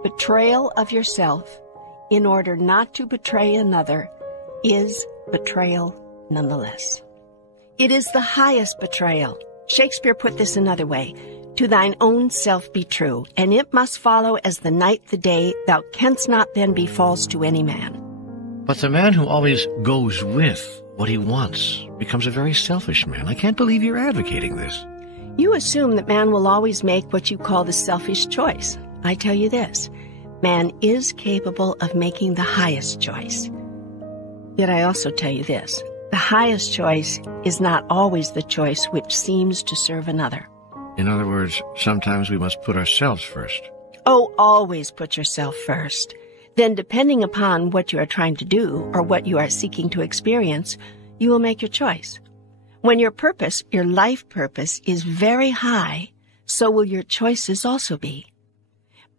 Betrayal of yourself in order not to betray another is betrayal nonetheless. It is the highest betrayal. Shakespeare put this another way. To thine own self be true, and it must follow as the night the day, thou canst not then be false to any man. But the man who always goes with what he wants becomes a very selfish man. I can't believe you're advocating this. You assume that man will always make what you call the selfish choice. I tell you this, man is capable of making the highest choice. Yet I also tell you this, the highest choice is not always the choice which seems to serve another. In other words, sometimes we must put ourselves first. Oh, always put yourself first. Then, depending upon what you are trying to do or what you are seeking to experience, you will make your choice. When your purpose, your life purpose, is very high, so will your choices also be.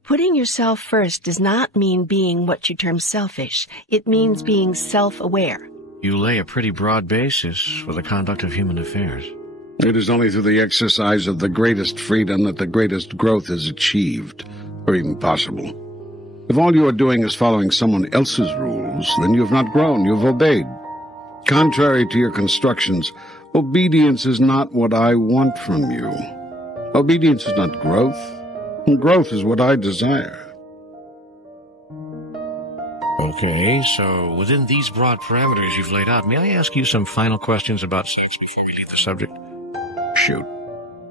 Putting yourself first does not mean being what you term selfish. It means being self-aware. You lay a pretty broad basis for the conduct of human affairs. It is only through the exercise of the greatest freedom that the greatest growth is achieved, or even possible. If all you are doing is following someone else's rules, then you have not grown, you have obeyed. Contrary to your constructions, obedience is not what I want from you. Obedience is not growth, and growth is what I desire. Okay, so within these broad parameters you've laid out, may I ask you some final questions about sex before we leave the subject? Shoot.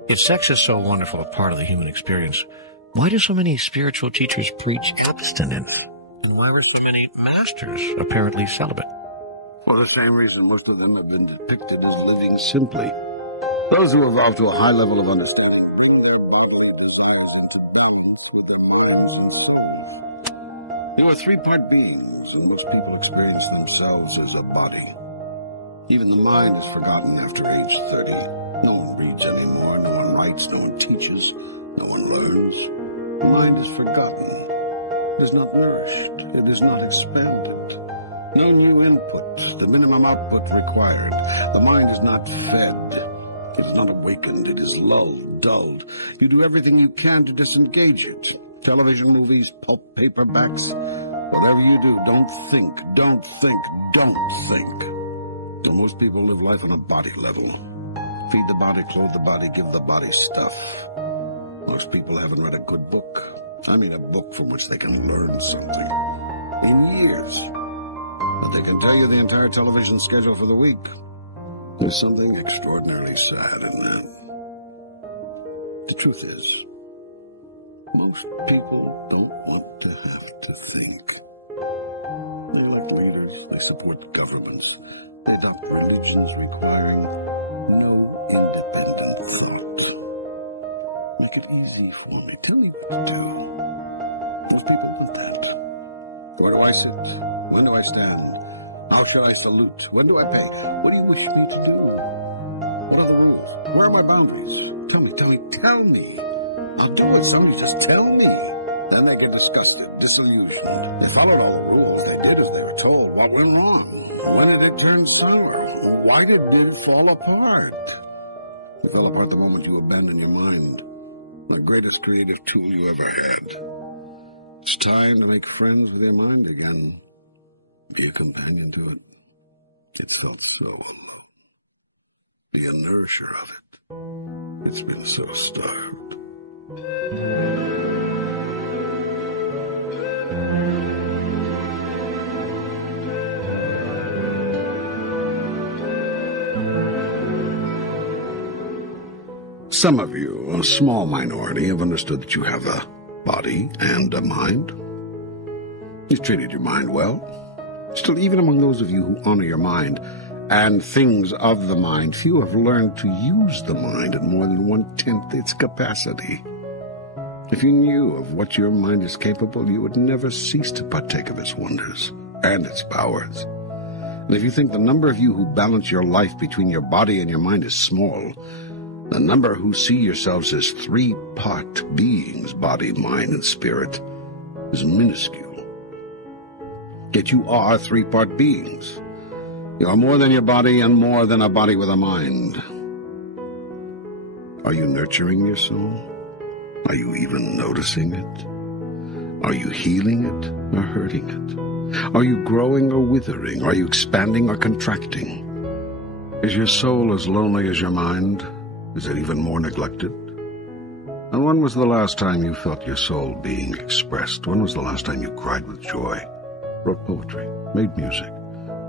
If sex is so wonderful a part of the human experience, why do so many spiritual teachers preach abstinence? And why were so many masters apparently celibate? For the same reason most of them have been depicted as living simply. Those who evolve to a high level of understanding. You are three-part beings, and most people experience themselves as a body. Even the mind is forgotten after age 30. No one reads anymore, no one writes, no one teaches, no one learns. The mind is forgotten. It is not nourished. It is not expanded. No new input, the minimum output required. The mind is not fed. It is not awakened. It is lulled, dulled. You do everything you can to disengage it. Television, movies, pulp paperbacks. Whatever you do, don't think, don't think, don't think. So most people live life on a body level. Feed the body, clothe the body, give the body stuff. Most people haven't read a good book. I mean a book from which they can learn something. In years. But they can tell you the entire television schedule for the week. There's something extraordinarily sad in that. The truth is, most people don't want to have to think. They elect leaders, they support governments, they adopt religions requiring no independent thought. Make it easy for me. Tell me what to do. Most people want that. Where do I sit? When do I stand? How shall I salute? When do I pay? What do you wish me to do? What are the rules? Where are my boundaries? Tell me, tell me, tell me. I'll do what somebody just tell me. Then they get disgusted, disillusioned. They followed all the rules. They did as they were told. What went wrong? When did it turn sour? Why did it fall apart? It fell apart the moment you abandoned your mind. The greatest creative tool you ever had. It's time to make friends with your mind again. Be a companion to it. It's felt so alone. Be a nourisher of it. It's been so starved. Some of you, a small minority, have understood that you have a body and a mind. You've treated your mind well. Still, even among those of you who honor your mind and things of the mind, few have learned to use the mind at more than 1/10 its capacity. If you knew of what your mind is capable, you would never cease to partake of its wonders and its powers. And if you think the number of you who balance your life between your body and your mind is small, the number who see yourselves as 3-part beings, body, mind, and spirit, is minuscule. Yet you are 3-part beings. You are more than your body and more than a body with a mind. Are you nurturing your soul? Are you even noticing it? Are you healing it or hurting it? Are you growing or withering? Are you expanding or contracting? Is your soul as lonely as your mind? Is it even more neglected? And when was the last time you felt your soul being expressed? When was the last time you cried with joy, wrote poetry, made music,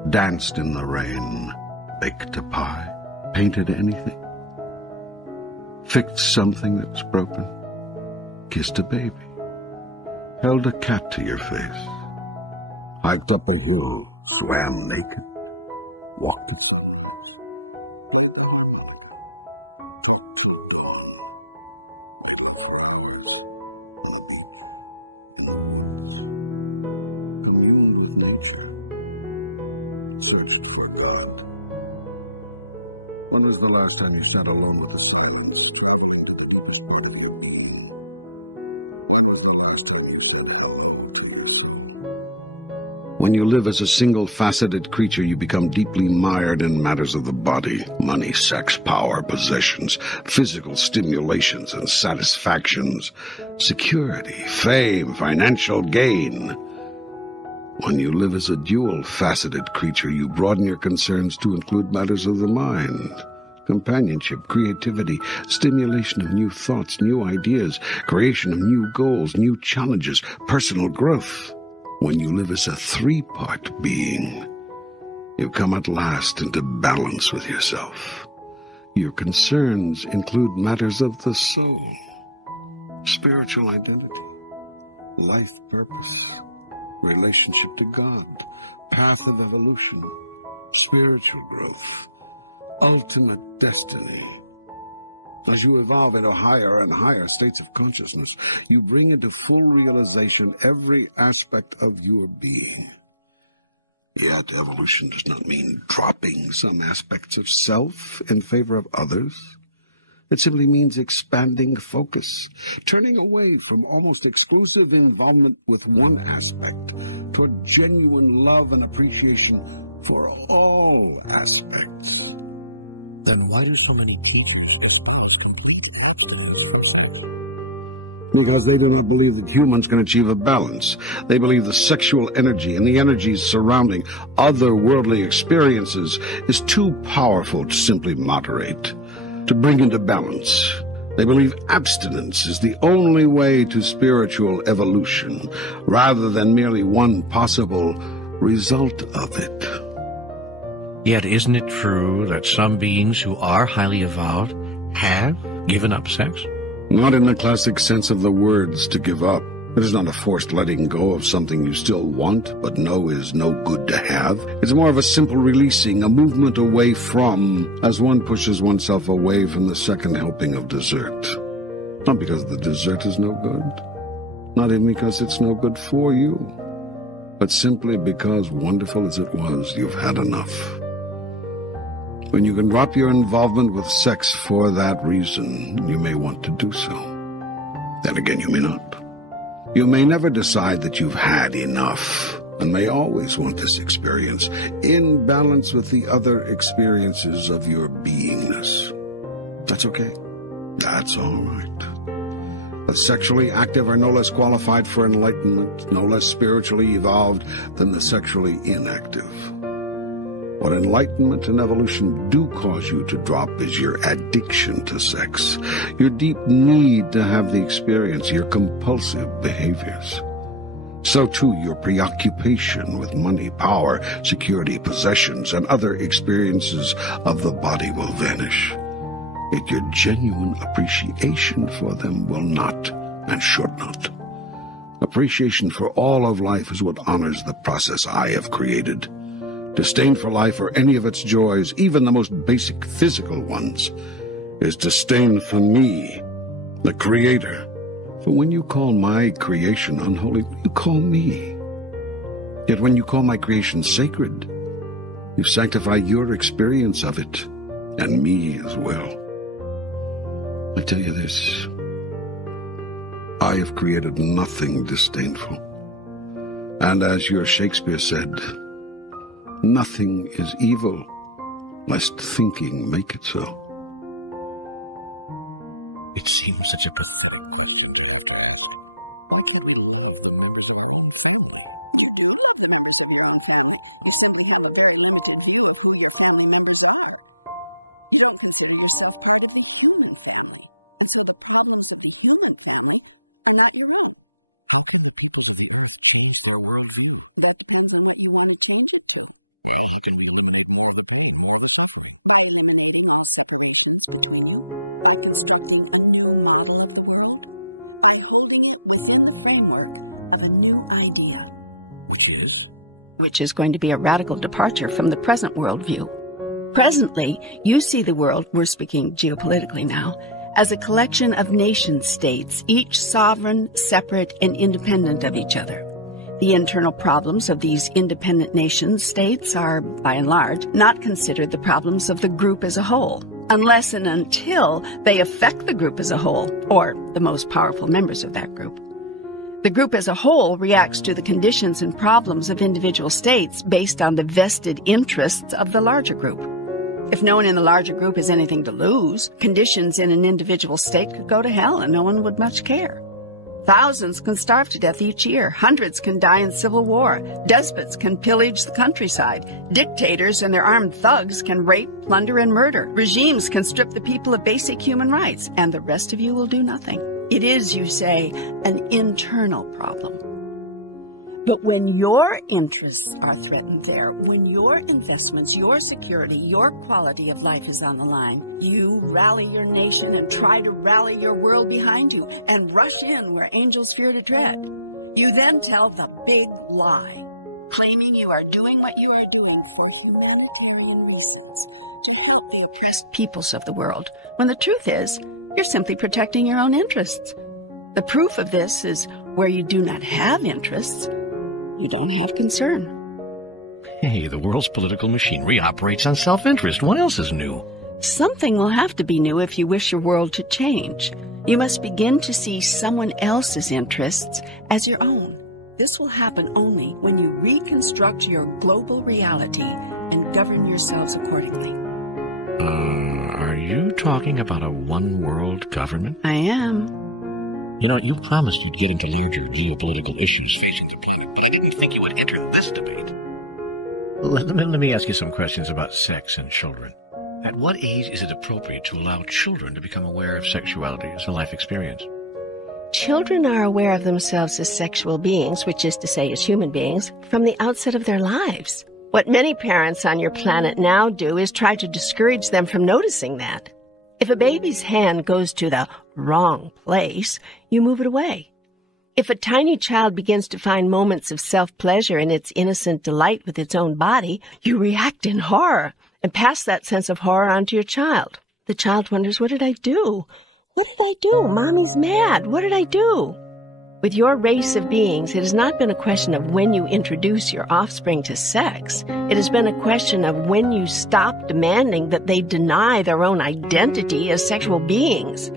danced in the rain, baked a pie, painted anything, fixed something that was broken, kissed a baby, held a cat to your face, hiked up a hill, swam naked, walked the street? Searched for God. When was the last time you sat alone with the Spirit? When you live as a single-faceted creature, you become deeply mired in matters of the body: money, sex, power, possessions, physical stimulations and satisfactions, security, fame, financial gain. When you live as a dual-faceted creature, you broaden your concerns to include matters of the mind: companionship, creativity, stimulation of new thoughts, new ideas, creation of new goals, new challenges, personal growth. When you live as a 3-part being, you come at last into balance with yourself. Your concerns include matters of the soul, spiritual identity, life purpose, relationship to God, path of evolution, spiritual growth, ultimate destiny. As you evolve into higher and higher states of consciousness, you bring into full realization every aspect of your being. Yet evolution does not mean dropping some aspects of self in favor of others. It simply means expanding focus, turning away from almost exclusive involvement with one aspect toward genuine love and appreciation for all aspects. Then why do so many people despise Because they do not believe that humans can achieve a balance. They believe the sexual energy and the energies surrounding otherworldly experiences is too powerful to simply moderate, to bring into balance. They believe abstinence is the only way to spiritual evolution, rather than merely one possible result of it. Yet isn't it true that some beings who are highly evolved have given up sex? Not in the classic sense of the words, to give up. It is not a forced letting go of something you still want, but know is no good to have. It's more of a simple releasing, a movement away from, as one pushes oneself away from the second helping of dessert. Not because the dessert is no good, not even because it's no good for you, but simply because, wonderful as it was, you've had enough. When you can drop your involvement with sex for that reason, you may want to do so. Then again, you may not. You may never decide that you've had enough, and may always want this experience in balance with the other experiences of your beingness. That's okay. That's all right. The sexually active are no less qualified for enlightenment, no less spiritually evolved than the sexually inactive. What enlightenment and evolution do cause you to drop is your addiction to sex, your deep need to have the experience, your compulsive behaviors. So too your preoccupation with money, power, security, possessions, and other experiences of the body will vanish. Yet your genuine appreciation for them will not and should not. Appreciation for all of life is what honors the process I have created. Disdain for life or any of its joys, even the most basic physical ones, is disdain for me, the Creator. For when you call my creation unholy, what do you call me? Yet when you call my creation sacred, you sanctify your experience of it, and me as well. I tell you this, I have created nothing disdainful. And as your Shakespeare said, nothing is evil, lest thinking make it so. It seems such a So the problems of the human family are not your own. How can the people's feelings change their life? That depends on what you want to change it to. While we are living on separations, I holding it within the framework of a new idea. Which is going to be a radical departure from the present worldview. Presently, you see the world, we're speaking geopolitically now, as a collection of nation-states, each sovereign, separate, and independent of each other. The internal problems of these independent nation-states are, by and large, not considered the problems of the group as a whole, unless and until they affect the group as a whole, or the most powerful members of that group. The group as a whole reacts to the conditions and problems of individual states based on the vested interests of the larger group. If no one in the larger group has anything to lose, conditions in an individual state could go to hell and no one would much care. Thousands can starve to death each year. Hundreds can die in civil war. Despots can pillage the countryside. Dictators and their armed thugs can rape, plunder, and murder. Regimes can strip the people of basic human rights, and the rest of you will do nothing. It is, you say, an internal problem. But when your interests are threatened there, when your investments, your security, your quality of life is on the line, you rally your nation and try to rally your world behind you and rush in where angels fear to tread. You then tell the big lie, claiming you are doing what you are doing for humanitarian reasons to help the oppressed peoples of the world, when the truth is, you're simply protecting your own interests. The proof of this is where you do not have interests, you don't have concern. Hey, the world's political machinery operates on self-interest. What else is new? Something will have to be new if you wish your world to change. You must begin to see someone else's interests as your own. This will happen only when you reconstruct your global reality and govern yourselves accordingly. Are you talking about a one-world government? I am. You know, you promised you'd get into larger geopolitical issues facing the planet, but I didn't think you would enter this debate. Let me ask you some questions about sex and children. At what age is it appropriate to allow children to become aware of sexuality as a life experience? Children are aware of themselves as sexual beings, which is to say as human beings, from the outset of their lives. What many parents on your planet now do is try to discourage them from noticing that. If a baby's hand goes to the wrong place, you move it away. If a tiny child begins to find moments of self-pleasure in its innocent delight with its own body, you react in horror and pass that sense of horror on to your child. The child wonders, what did I do? What did I do? Mommy's mad. What did I do? With your race of beings, it has not been a question of when you introduce your offspring to sex. It has been a question of when you stop demanding that they deny their own identity as sexual beings.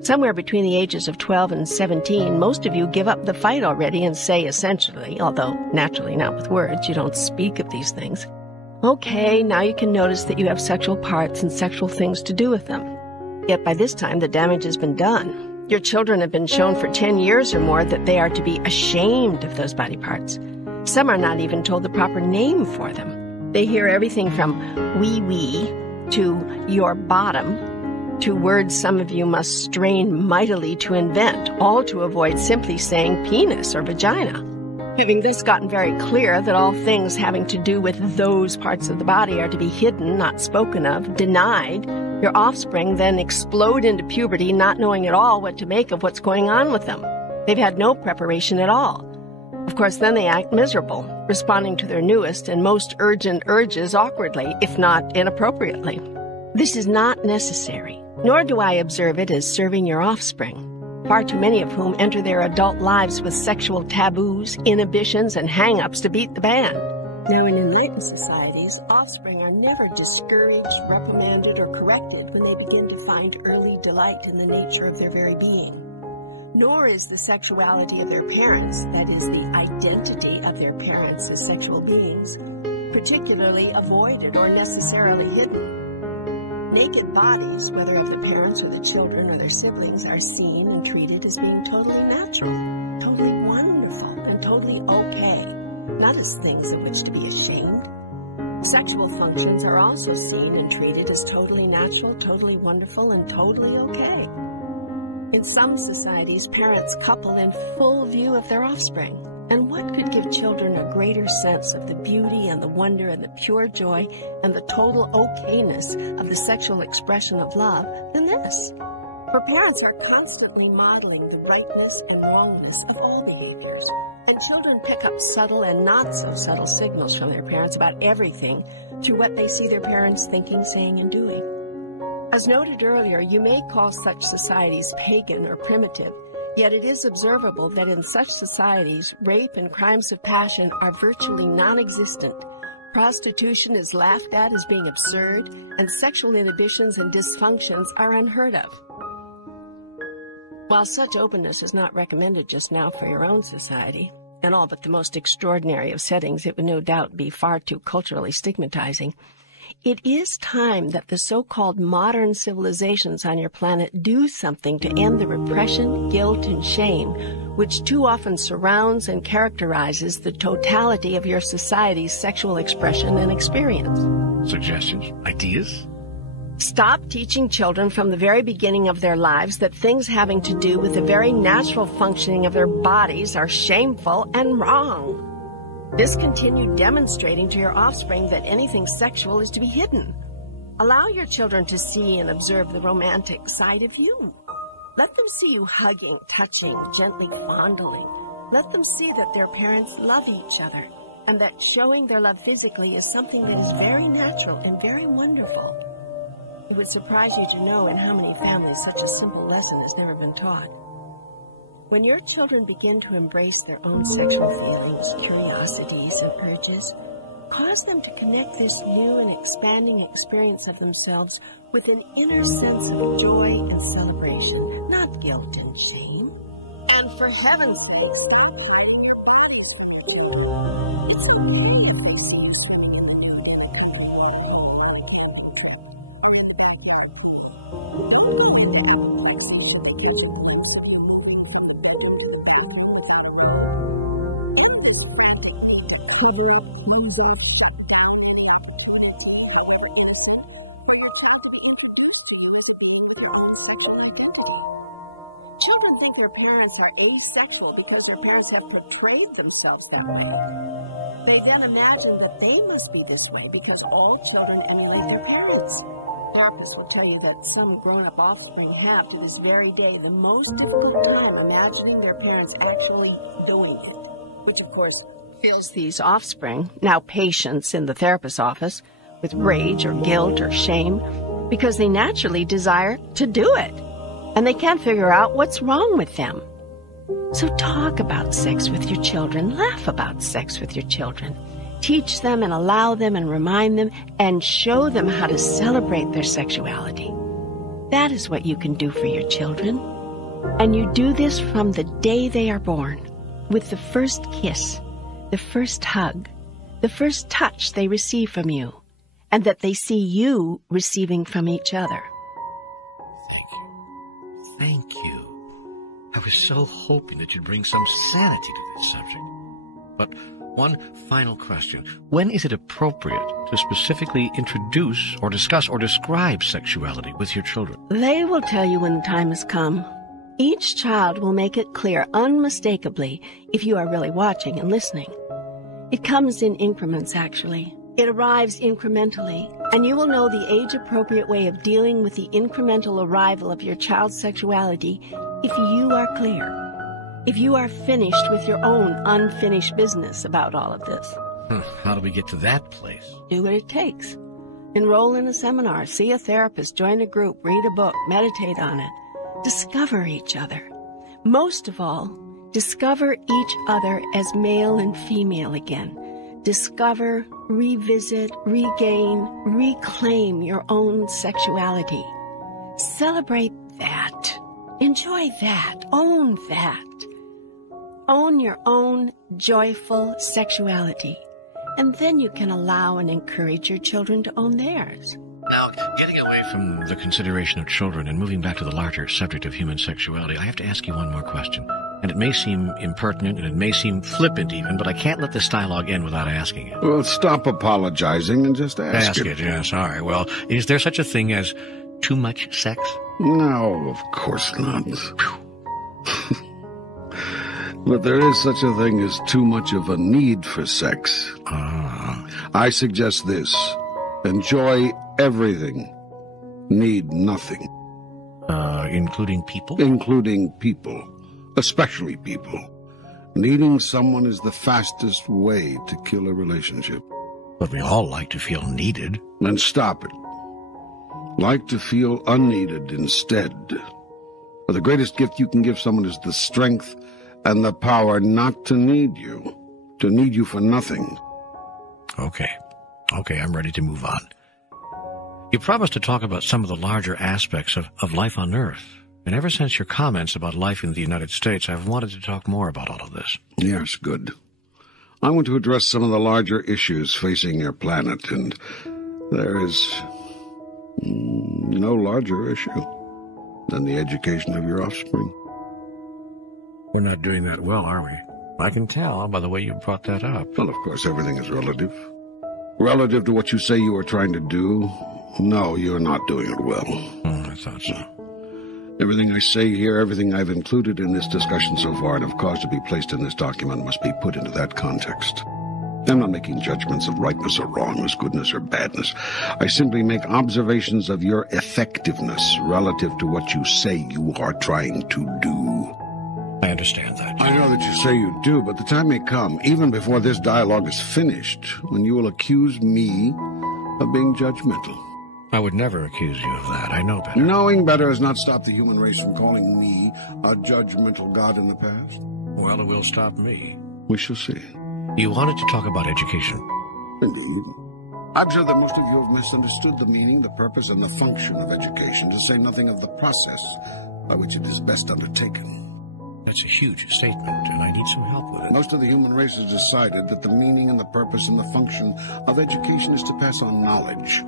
Somewhere between the ages of 12 and 17, most of you give up the fight already and say essentially, although naturally not with words, you don't speak of these things. Okay, now you can notice that you have sexual parts and sexual things to do with them. Yet by this time, the damage has been done. Your children have been shown for 10 years or more that they are to be ashamed of those body parts. Some are not even told the proper name for them. They hear everything from wee-wee to your bottom to words some of you must strain mightily to invent, all to avoid simply saying penis or vagina. Having thus gotten very clear that all things having to do with those parts of the body are to be hidden, not spoken of, denied, your offspring then explode into puberty, not knowing at all what to make of what's going on with them. They've had no preparation at all. Of course, then they act miserable, responding to their newest and most urgent urges awkwardly, if not inappropriately. This is not necessary, nor do I observe it as serving your offspring, far too many of whom enter their adult lives with sexual taboos, inhibitions, and hang-ups to beat the band. Now, in enlightened societies, offspring are never discouraged, reprimanded, or corrected when they begin to find early delight in the nature of their very being. Nor is the sexuality of their parents, that is, the identity of their parents as sexual beings, particularly avoided or necessarily hidden. Naked bodies, whether of the parents or the children or their siblings, are seen and treated as being totally natural, totally wonderful, and totally okay, not as things of which to be ashamed. Sexual functions are also seen and treated as totally natural, totally wonderful, and totally okay. In some societies, parents couple in full view of their offspring. And what could give children a greater sense of the beauty and the wonder and the pure joy and the total okayness of the sexual expression of love than this? For parents are constantly modeling the rightness and wrongness of all behaviors. And children pick up subtle and not so subtle signals from their parents about everything through what they see their parents thinking, saying, and doing. As noted earlier, you may call such societies pagan or primitive, yet it is observable that in such societies, rape and crimes of passion are virtually non-existent. Prostitution is laughed at as being absurd, and sexual inhibitions and dysfunctions are unheard of. While such openness is not recommended just now for your own society, in all but the most extraordinary of settings, it would no doubt be far too culturally stigmatizing. It is time that the so-called modern civilizations on your planet do something to end the repression, guilt, and shame which too often surrounds and characterizes the totality of your society's sexual expression and experience. Suggestions? Ideas? Stop teaching children from the very beginning of their lives that things having to do with the very natural functioning of their bodies are shameful and wrong. Discontinue demonstrating to your offspring that anything sexual is to be hidden. Allow your children to see and observe the romantic side of you. Let them see you hugging, touching, gently fondling. Let them see that their parents love each other, and that showing their love physically is something that is very natural and very wonderful. It would surprise you to know in how many families such a simple lesson has never been taught. When your children begin to embrace their own sexual feelings, curiosities, and urges, cause them to connect this new and expanding experience of themselves with an inner sense of joy and celebration, not guilt and shame. And for heaven's Children think their parents are asexual because their parents have portrayed themselves that way. They then imagine that they must be this way because all children emulate their parents. Therapists will tell you that some grown-up offspring have, to this very day, the most difficult time imagining their parents actually doing it, which, of course, fills these offspring, now patients in the therapist's office, with rage or guilt or shame because they naturally desire to do it, and they can't figure out what's wrong with them. So talk about sex with your children, laugh about sex with your children, teach them and allow them and remind them and show them how to celebrate their sexuality. That is what you can do for your children. And you do this from the day they are born, with the first kiss, the first hug, the first touch they receive from you, and that they see you receiving from each other. Thank you. I was so hoping that you'd bring some sanity to this subject. But one final question. When is it appropriate to specifically introduce or discuss or describe sexuality with your children? They will tell you when the time has come. Each child will make it clear unmistakably if you are really watching and listening. It comes in increments, actually. It arrives incrementally, and you will know the age-appropriate way of dealing with the incremental arrival of your child's sexuality if you are clear. if you are finished with your own unfinished business about all of this. How do we get to that place? Do what it takes. Enroll in a seminar, see a therapist, join a group, read a book, meditate on it. Discover each other. Most of all, discover each other as male and female again. Discover, revisit, regain, reclaim your own sexuality. Celebrate that. Enjoy that. Own that. Own your own joyful sexuality. And then you can allow and encourage your children to own theirs. Now, getting away from the consideration of children and moving back to the larger subject of human sexuality, I have to ask you one more question. And it may seem impertinent and it may seem flippant even, but I can't let this dialogue end without asking it. Well, stop apologizing and just ask it. Yes, all right. Well, is there such a thing as too much sex? No, of course not. But there is such a thing as too much of a need for sex. I suggest this. Enjoy everything. Need nothing. Including people? Including people. Especially people. Needing someone is the fastest way to kill a relationship. But we all like to feel needed. Then stop it. Like to feel unneeded instead. But the greatest gift you can give someone is the strength and the power not to need you for nothing. Okay, I'm ready to move on. You promised to talk about some of the larger aspects of life on Earth. And ever since your comments about life in the United States, I've wanted to talk more about all of this. Yes, good. I want to address some of the larger issues facing your planet, and there is no larger issue than the education of your offspring. We're not doing that well, are we? I can tell by the way you brought that up. Well, of course, everything is relative. Relative to what you say you are trying to do, no, you're not doing it well. I thought so. Everything I say here, everything I've included in this discussion so far and have caused to be placed in this document must be put into that context. I'm not making judgments of rightness or wrongness, goodness or badness. I simply make observations of your effectiveness relative to what you say you are trying to do. I understand that. I know that you say you do, but the time may come, even before this dialogue is finished, when you will accuse me of being judgmental. I would never accuse you of that. I know better. Knowing better has not stopped the human race from calling me a judgmental god in the past. Well, it will stop me. We shall see. You wanted to talk about education. Indeed. I'm sure that most of you have misunderstood the meaning, the purpose, and the function of education, to say nothing of the process by which it is best undertaken. That's a huge statement, and I need some help with it. Most of the human race has decided that the meaning and the purpose and the function of education is to pass on knowledge.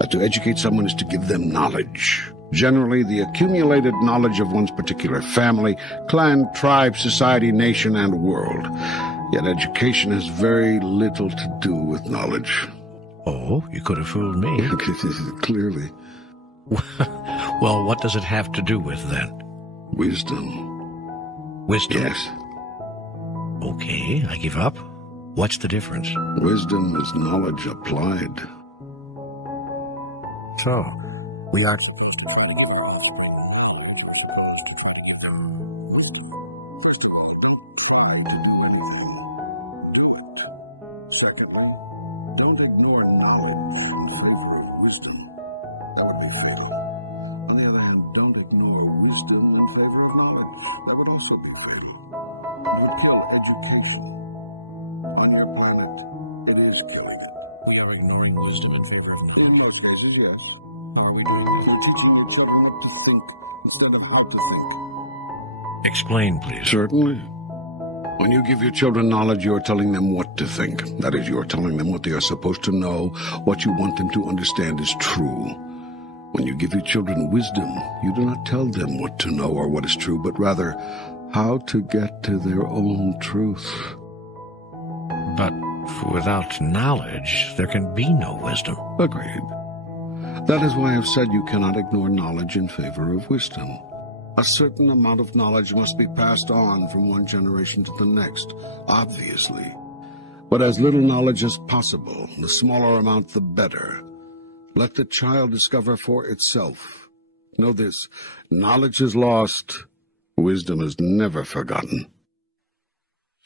That to educate someone is to give them knowledge. Generally, the accumulated knowledge of one's particular family, clan, tribe, society, nation, and world. Yet education has very little to do with knowledge. Oh, you could have fooled me. Clearly. Well, what does it have to do with, then? Wisdom. Wisdom? Yes. Okay, I give up. What's the difference? Wisdom is knowledge applied. So, we are... Secondly, don't ignore knowledge in favor of wisdom. That would be fatal. On the other hand, don't ignore wisdom in favor of knowledge. That would also be fatal. It would kill education on your planet. It is killing it. We are ignoring wisdom in favor of knowledge. In most cases, yes. How are we doing? You're teaching your children what to think instead of how to think. Explain, please. Certainly. When you give your children knowledge, you are telling them what to think. That is, you are telling them what they are supposed to know, what you want them to understand is true. When you give your children wisdom, you do not tell them what to know or what is true, but rather how to get to their own truth. But without knowledge, there can be no wisdom. Agreed. That is why I've said you cannot ignore knowledge in favor of wisdom. A certain amount of knowledge must be passed on from one generation to the next, obviously. But as little knowledge as possible, the smaller amount the better. Let the child discover for itself. Know this, knowledge is lost, wisdom is never forgotten.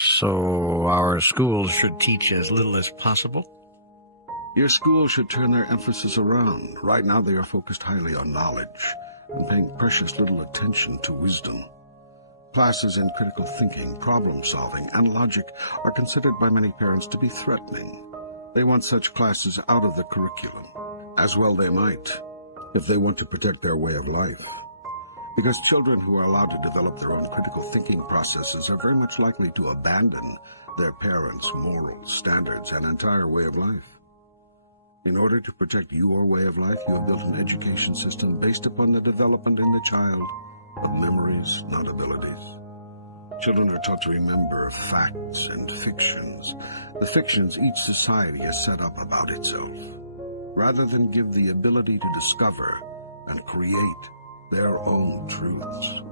So our schools should teach as little as possible? Your school should turn their emphasis around. Right now they are focused highly on knowledge and paying precious little attention to wisdom. Classes in critical thinking, problem solving, and logic are considered by many parents to be threatening. They want such classes out of the curriculum. As well they might, if they want to protect their way of life. Because children who are allowed to develop their own critical thinking processes are very much likely to abandon their parents' morals, standards, and entire way of life. In order to protect your way of life, you have built an education system based upon the development in the child of memories, not abilities. Children are taught to remember facts and fictions, the fictions each society has set up about itself, rather than give the ability to discover and create their own truths.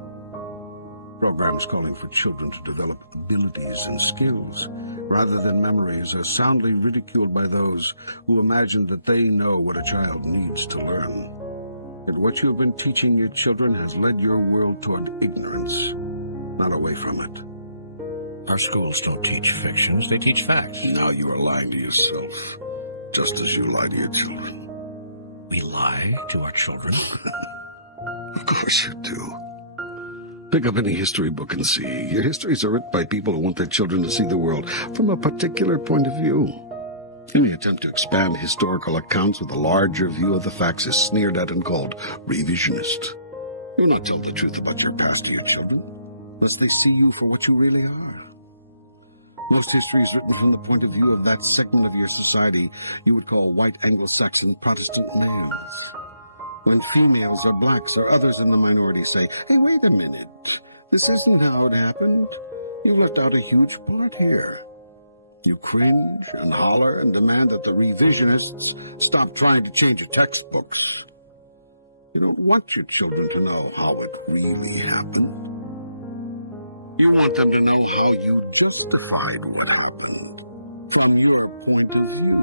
Programs calling for children to develop abilities and skills rather than memories are soundly ridiculed by those who imagine that they know what a child needs to learn. Yet what you have been teaching your children has led your world toward ignorance, not away from it. Our schools don't teach fictions, they teach facts. Now you are lying to yourself, just as you lie to your children. We lie to our children? Of course you do. Pick up any history book and see. Your histories are written by people who want their children to see the world from a particular point of view. Any attempt to expand historical accounts with a larger view of the facts is sneered at and called revisionist. You'll not tell the truth about your past to your children, lest they see you for what you really are. Most history is written from the point of view of that segment of your society you would call white Anglo-Saxon Protestant males. When females or blacks or others in the minority say, "Hey, wait a minute, this isn't how it happened," you've left out a huge part here. You cringe and holler and demand that the revisionists stop trying to change your textbooks. You don't want your children to know how it really happened. You want them to know how you justified what happened from your point of view.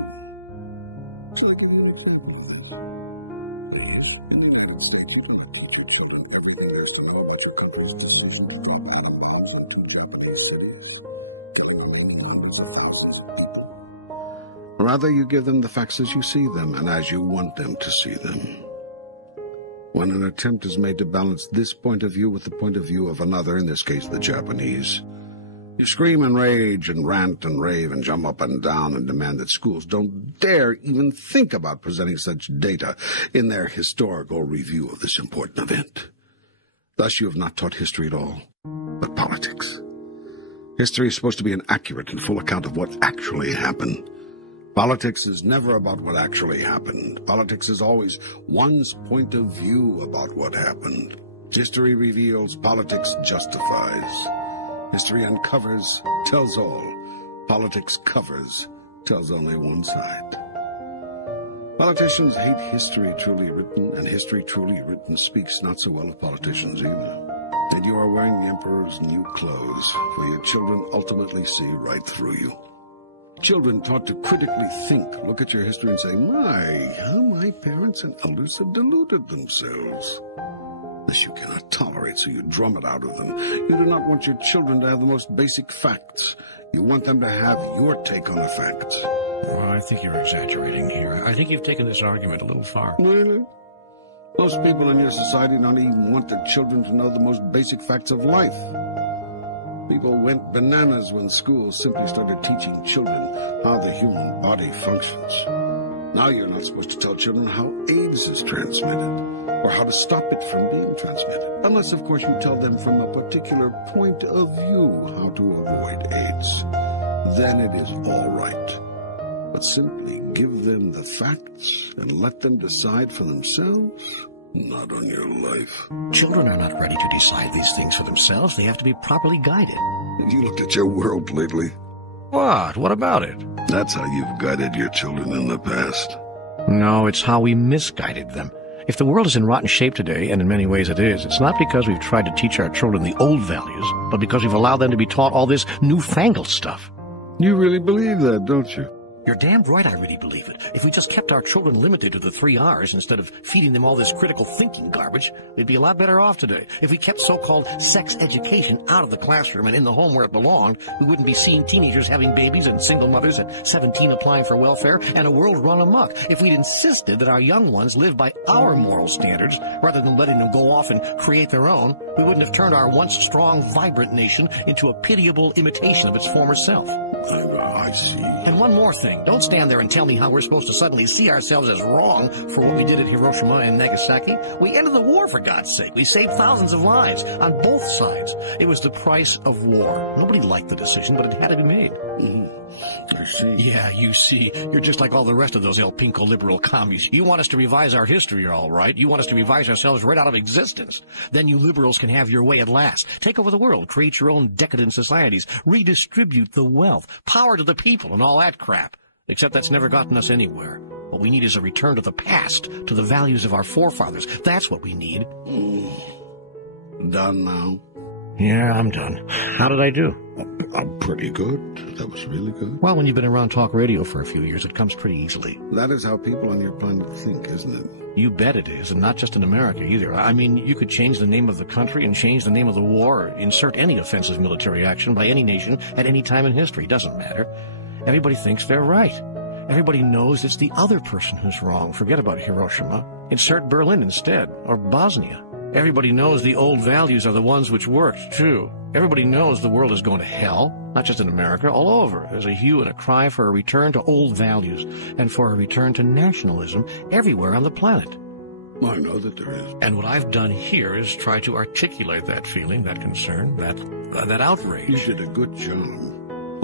So I can really think of that. In the United States, you do not teach your children everything there is to know about your country's decision to drop atom bombs into Japanese cities, killing remaining hundreds of thousands of people. Rather, you give them the facts as you see them and as you want them to see them. When an attempt is made to balance this point of view with the point of view of another, in this case the Japanese, you scream and rage and rant and rave and jump up and down and demand that schools don't dare even think about presenting such data in their historical review of this important event. Thus you have not taught history at all, but politics. History is supposed to be an accurate and full account of what actually happened. Politics is never about what actually happened. Politics is always one's point of view about what happened. History reveals, politics justifies. History uncovers, tells all. Politics covers, tells only one side. Politicians hate history truly written, and history truly written speaks not so well of politicians either. And you are wearing the emperor's new clothes, for your children ultimately see right through you. Children taught to critically think, look at your history and say, "My, how my parents and elders have deluded themselves." This you cannot tolerate, so you drum it out of them. You do not want your children to have the most basic facts. You want them to have your take on a fact. Well, I think you're exaggerating here. I think you've taken this argument a little far. Really? Most people in your society don't even want their children to know the most basic facts of life. People went bananas when schools simply started teaching children how the human body functions. Now you're not supposed to tell children how AIDS is transmitted, or how to stop it from being transmitted. Unless, of course, you tell them from a particular point of view how to avoid AIDS. Then it is all right. But simply give them the facts and let them decide for themselves? Not on your life. Children are not ready to decide these things for themselves. They have to be properly guided. Have you looked at your world lately? What? What about it? That's how you've guided your children in the past. No, it's how we misguided them. If the world is in rotten shape today, and in many ways it is, it's not because we've tried to teach our children the old values, but because we've allowed them to be taught all this newfangled stuff. You really believe that, don't you? You're damned right I really believe it. If we just kept our children limited to the 3 R's instead of feeding them all this critical thinking garbage, we'd be a lot better off today. If we kept so-called sex education out of the classroom and in the home where it belonged, we wouldn't be seeing teenagers having babies and single mothers at 17 applying for welfare and a world run amok. If we'd insisted that our young ones live by our moral standards rather than letting them go off and create their own, we wouldn't have turned our once strong, vibrant nation into a pitiable imitation of its former self. I see. And one more thing. Don't stand there and tell me how we're supposed to suddenly see ourselves as wrong for what we did at Hiroshima and Nagasaki. We ended the war, for God's sake. We saved thousands of lives on both sides. It was the price of war. Nobody liked the decision, but it had to be made. I see. Yeah, you see. You're just like all the rest of those El Pinko liberal commies. You want us to revise our history, you're all right. You want us to revise ourselves right out of existence. Then you liberals can have your way at last. Take over the world, create your own decadent societies, redistribute the wealth, power to the people, and all that crap. Except that's never gotten us anywhere. What we need is a return to the past, to the values of our forefathers. That's what we need. Done now? Yeah, I'm done. How did I do? I'm pretty good. That was really good. Well, when you've been around talk radio for a few years, it comes pretty easily. That is how people on your planet think, isn't it? You bet it is, and not just in America either. I mean, you could change the name of the country and change the name of the war, or insert any offensive military action by any nation at any time in history. Doesn't matter. Everybody thinks they're right. Everybody knows it's the other person who's wrong. Forget about Hiroshima. Insert Berlin instead, or Bosnia. Everybody knows the old values are the ones which worked, too. Everybody knows the world is going to hell, not just in America, all over. There's a hue and a cry for a return to old values and for a return to nationalism everywhere on the planet. I know that there is. And what I've done here is try to articulate that feeling, that concern, that outrage. You did a good job.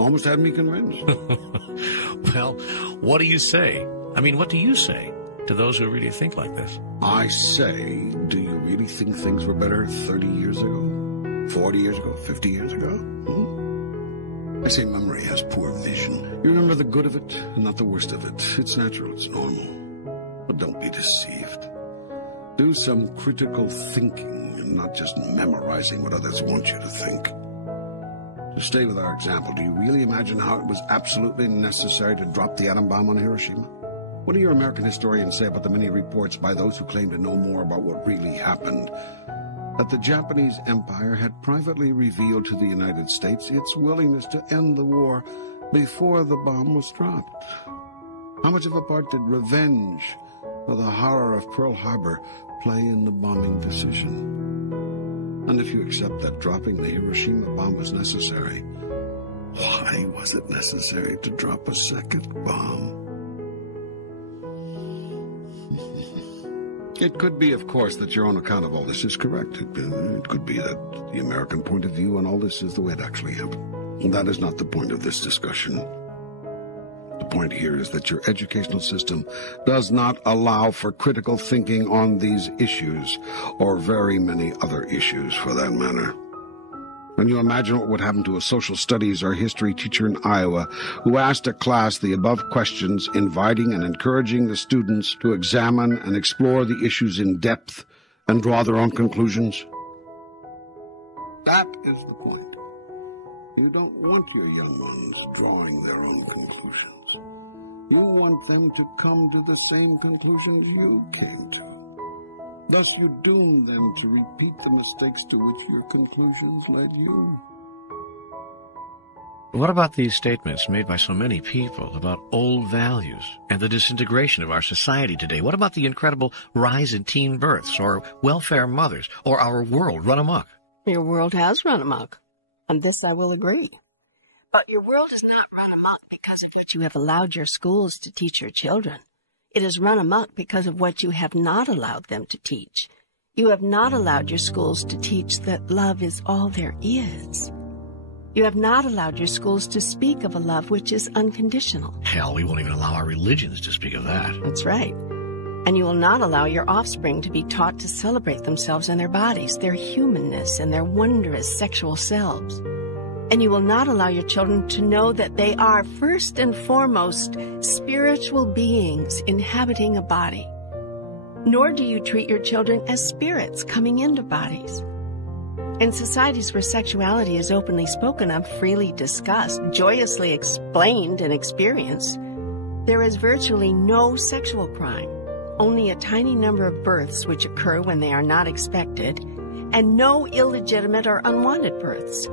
Almost had me convinced. Well, what do you say? I mean, what do you say to those who really think like this? I say, do you really think things were better 30 years ago? 40 years ago? 50 years ago? I say memory has poor vision. You remember the good of it and not the worst of it. It's natural, it's normal. But don't be deceived. Do some critical thinking and not just memorizing what others want you to think. To stay with our example, do you really imagine how it was absolutely necessary to drop the atom bomb on Hiroshima? What do your American historians say about the many reports by those who claim to know more about what really happened? That the Japanese Empire had privately revealed to the United States its willingness to end the war before the bomb was dropped. How much of a part did revenge or the horror of Pearl Harbor play in the bombing decision? And if you accept that dropping the Hiroshima bomb was necessary, why was it necessary to drop a second bomb? It could be, of course, that your own account of all this is correct. It could be that the American point of view on all this is the way it actually happened. And that is not the point of this discussion. The point here is that your educational system does not allow for critical thinking on these issues, or very many other issues for that matter. Can you imagine what would happen to a social studies or history teacher in Iowa who asked a class the above questions, inviting and encouraging the students to examine and explore the issues in depth and draw their own conclusions? That is the point. You don't want your young ones drawing their own conclusions. You want them to come to the same conclusions you came to. Thus you doom them to repeat the mistakes to which your conclusions led you. What about these statements made by so many people about old values and the disintegration of our society today? What about the incredible rise in teen births or welfare mothers or our world run amok? Your world has run amok. On this I will agree. But your world is not run amok because of what you have allowed your schools to teach your children. It is run amok because of what you have not allowed them to teach. You have not allowed your schools to teach that love is all there is. You have not allowed your schools to speak of a love which is unconditional. Hell, we won't even allow our religions to speak of that. That's right. And you will not allow your offspring to be taught to celebrate themselves and their bodies, their humanness, and their wondrous sexual selves. And you will not allow your children to know that they are first and foremost spiritual beings inhabiting a body. Nor do you treat your children as spirits coming into bodies. In societies where sexuality is openly spoken of, freely discussed, joyously explained and experienced, There is virtually no sexual crime, only a tiny number of births which occur when they are not expected, and no illegitimate or unwanted births.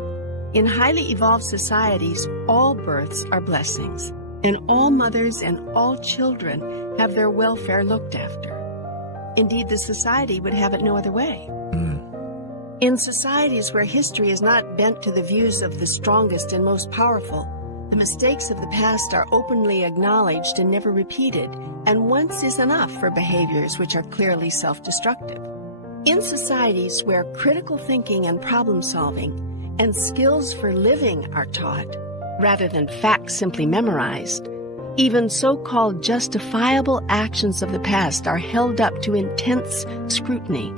In highly evolved societies, all births are blessings, and all mothers and all children have their welfare looked after. Indeed, the society would have it no other way. In societies where history is not bent to the views of the strongest and most powerful, the mistakes of the past are openly acknowledged and never repeated, and once is enough for behaviors which are clearly self-destructive. In societies where critical thinking and problem-solving and skills for living are taught, rather than facts simply memorized, even so-called justifiable actions of the past are held up to intense scrutiny.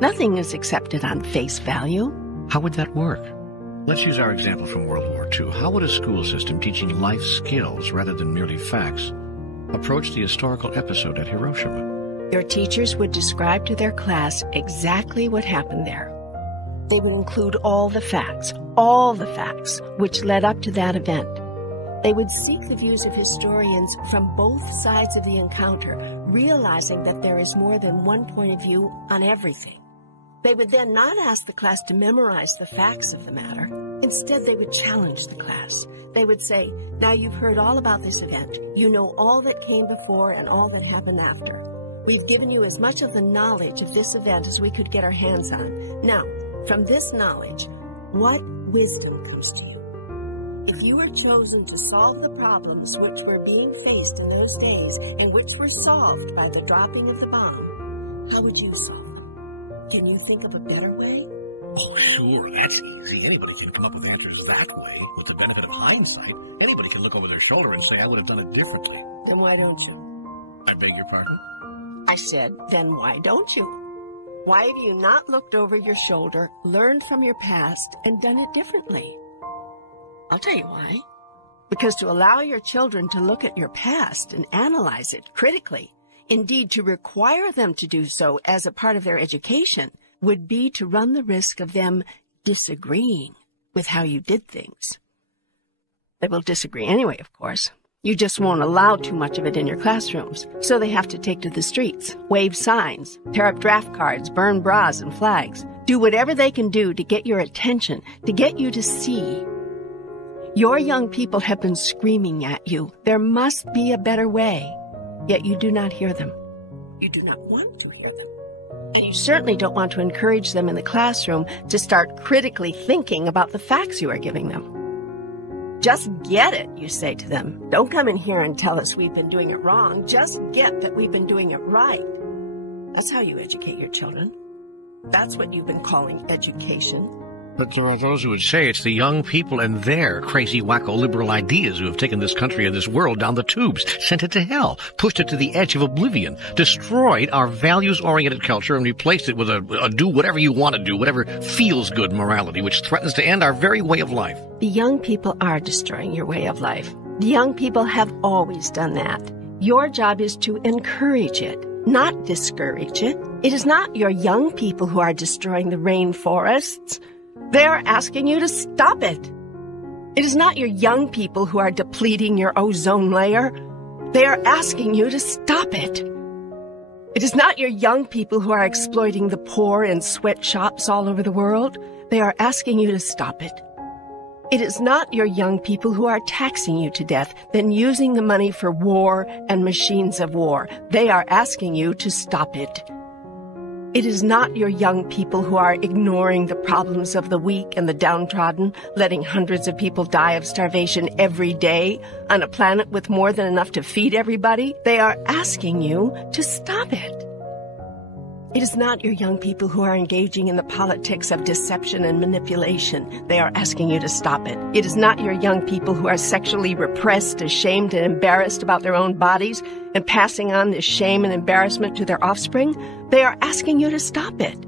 Nothing is accepted on face value. How would that work? Let's use our example from World War II. How would a school system teaching life skills rather than merely facts approach the historical episode at Hiroshima? Your teachers would describe to their class exactly what happened there. They would include all the facts which led up to that event. They would seek the views of historians from both sides of the encounter, realizing that there is more than one point of view on everything. They would then not ask the class to memorize the facts of the matter. Instead, they would challenge the class. They would say, now you've heard all about this event. You know all that came before and all that happened after. We've given you as much of the knowledge of this event as we could get our hands on. Now, from this knowledge, what wisdom comes to you? If you were chosen to solve the problems which were being faced in those days and which were solved by the dropping of the bomb, how would you solve them? Can you think of a better way? Oh, sure, that's easy. Anybody can come up with answers that way. With the benefit of hindsight, anybody can look over their shoulder and say, I would have done it differently. Then why don't you? I beg your pardon? I said, then why don't you? Why have you not looked over your shoulder, learned from your past, and done it differently? I'll tell you why. Because to allow your children to look at your past and analyze it critically, indeed to require them to do so as a part of their education, would be to run the risk of them disagreeing with how you did things. They will disagree anyway, of course. You just won't allow too much of it in your classrooms, so they have to take to the streets, wave signs, tear up draft cards, burn bras and flags, do whatever they can do to get your attention, to get you to see. Your young people have been screaming at you, there must be a better way, yet you do not hear them. You do not want to hear them. And you certainly don't want to encourage them in the classroom to start critically thinking about the facts you are giving them. Just get it, you say to them. Don't come in here and tell us we've been doing it wrong. Just get that we've been doing it right. That's how you educate your children. That's what you've been calling education. But there are those who would say it's the young people and their crazy, wacko liberal ideas who have taken this country and this world down the tubes, sent it to hell, pushed it to the edge of oblivion, destroyed our values-oriented culture and replaced it with a do whatever you want to do, whatever feels good morality, which threatens to end our very way of life. The young people are destroying your way of life. The young people have always done that. Your job is to encourage it, not discourage it. It is not your young people who are destroying the rainforests. They are asking you to stop it. It is not your young people who are depleting your ozone layer. They are asking you to stop it. It is not your young people who are exploiting the poor in sweatshops all over the world. They are asking you to stop it. It is not your young people who are taxing you to death, then using the money for war and machines of war. They are asking you to stop it. It is not your young people who are ignoring the problems of the weak and the downtrodden, letting hundreds of people die of starvation every day on a planet with more than enough to feed everybody. They are asking you to stop it. It is not your young people who are engaging in the politics of deception and manipulation. They are asking you to stop it. It is not your young people who are sexually repressed, ashamed, and embarrassed about their own bodies and passing on this shame and embarrassment to their offspring. They are asking you to stop it.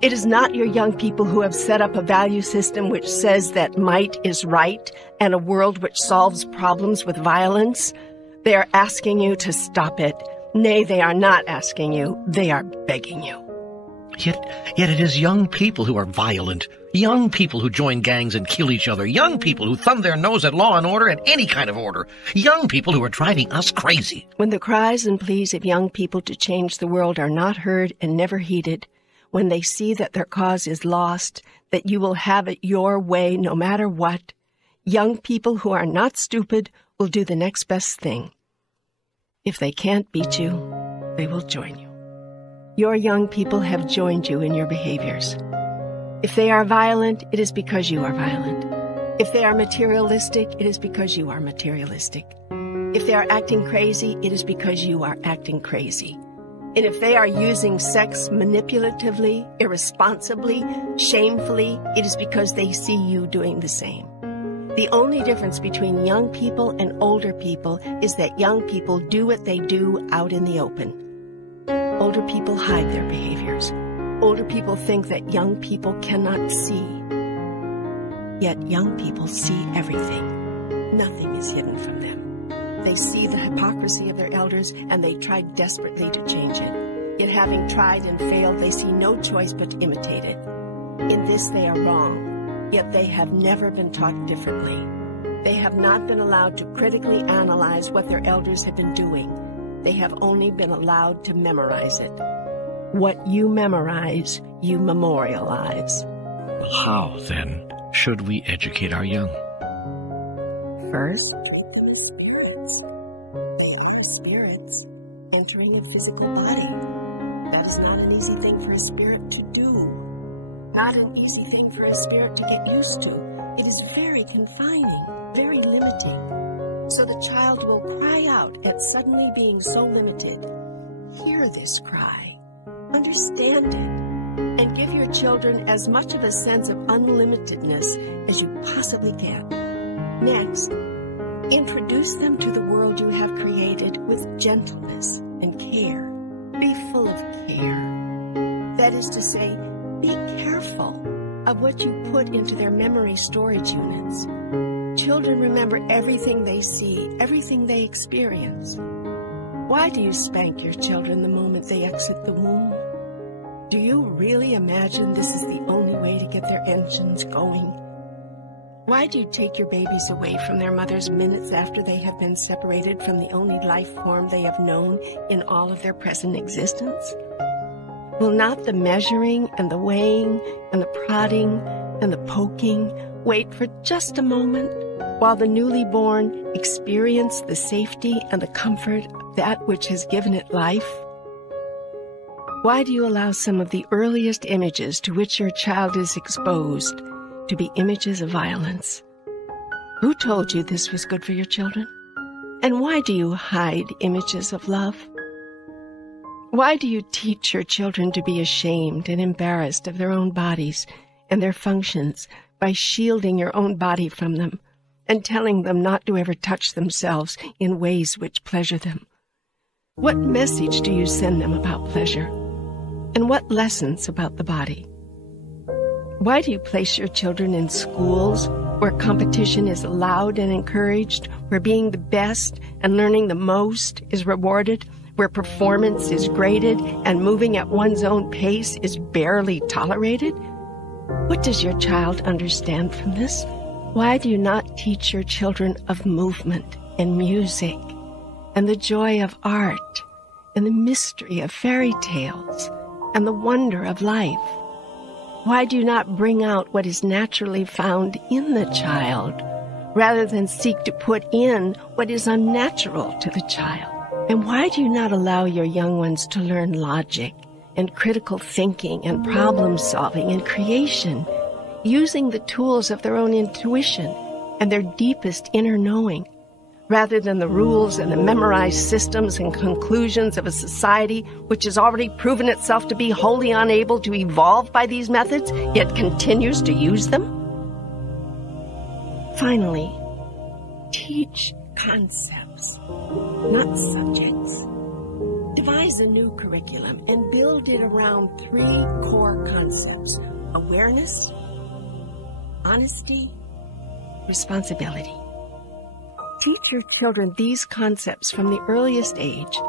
It is not your young people who have set up a value system which says that might is right and a world which solves problems with violence. They are asking you to stop it. Nay, they are not asking you, they are begging you. Yet it is young people who are violent, young people who join gangs and kill each other, young people who thumb their nose at law and order and any kind of order, young people who are driving us crazy. When the cries and pleas of young people to change the world are not heard and never heeded, when they see that their cause is lost, that you will have it your way no matter what, young people who are not stupid will do the next best thing. If they can't beat you, they will join you. Your young people have joined you in your behaviors. If they are violent, it is because you are violent. If they are materialistic, it is because you are materialistic. If they are acting crazy, it is because you are acting crazy. And if they are using sex manipulatively, irresponsibly, shamefully, it is because they see you doing the same. The only difference between young people and older people is that young people do what they do out in the open. Older people hide their behaviors. Older people think that young people cannot see. Yet young people see everything. Nothing is hidden from them. They see the hypocrisy of their elders, and they try desperately to change it. Yet having tried and failed, they see no choice but to imitate it. In this they are wrong, yet they have never been taught differently. They have not been allowed to critically analyze what their elders have been doing. They have only been allowed to memorize it. What you memorize, you memorialize. How, then, should we educate our young? First, spirits entering a physical body. That is not an easy thing for a spirit to do. Not an easy thing for a spirit to get used to. It is very confining, very limiting. So the child will cry out at suddenly being so limited. Hear this cry, understand it, and give your children as much of a sense of unlimitedness as you possibly can. Next, introduce them to the world you have created with gentleness and care. Be full of care. That is to say, be careful of what you put into their memory storage units. Children remember everything they see, everything they experience. Why do you spank your children the moment they exit the womb? Do you really imagine this is the only way to get their engines going? Why do you take your babies away from their mothers minutes after they have been separated from the only life form they have known in all of their present existence? Will not the measuring and the weighing and the prodding and the poking wait for just a moment while the newly born experience the safety and the comfort of that which has given it life? Why do you allow some of the earliest images to which your child is exposed to be images of violence? Who told you this was good for your children? And why do you hide images of love? Why do you teach your children to be ashamed and embarrassed of their own bodies and their functions by shielding your own body from them and telling them not to ever touch themselves in ways which pleasure them? What message do you send them about pleasure? And what lessons about the body? Why do you place your children in schools where competition is allowed and encouraged, where being the best and learning the most is rewarded, where performance is graded and moving at one's own pace is barely tolerated? What does your child understand from this? Why do you not teach your children of movement and music and the joy of art and the mystery of fairy tales and the wonder of life? Why do you not bring out what is naturally found in the child rather than seek to put in what is unnatural to the child? And why do you not allow your young ones to learn logic and critical thinking and problem solving and creation, using the tools of their own intuition and their deepest inner knowing, rather than the rules and the memorized systems and conclusions of a society which has already proven itself to be wholly unable to evolve by these methods, yet continues to use them? Finally, teach concepts, not subjects. Devise a new curriculum and build it around 3 core concepts: awareness, honesty, responsibility. Teach your children these concepts from the earliest age.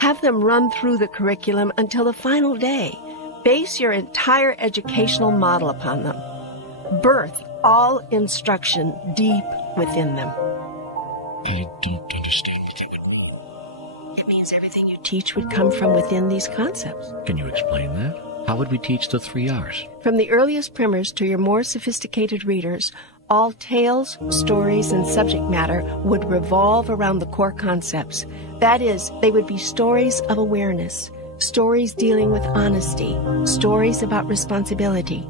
Have them run through the curriculum until the final day, Base your entire educational model upon them. Birth all instruction deep within them. I don't understand it. It means everything you teach would come from within these concepts. Can you explain that? How would we teach the 3 R's? From the earliest primers to your more sophisticated readers, all tales, stories, and subject matter would revolve around the core concepts. That is, they would be stories of awareness, stories dealing with honesty, stories about responsibility.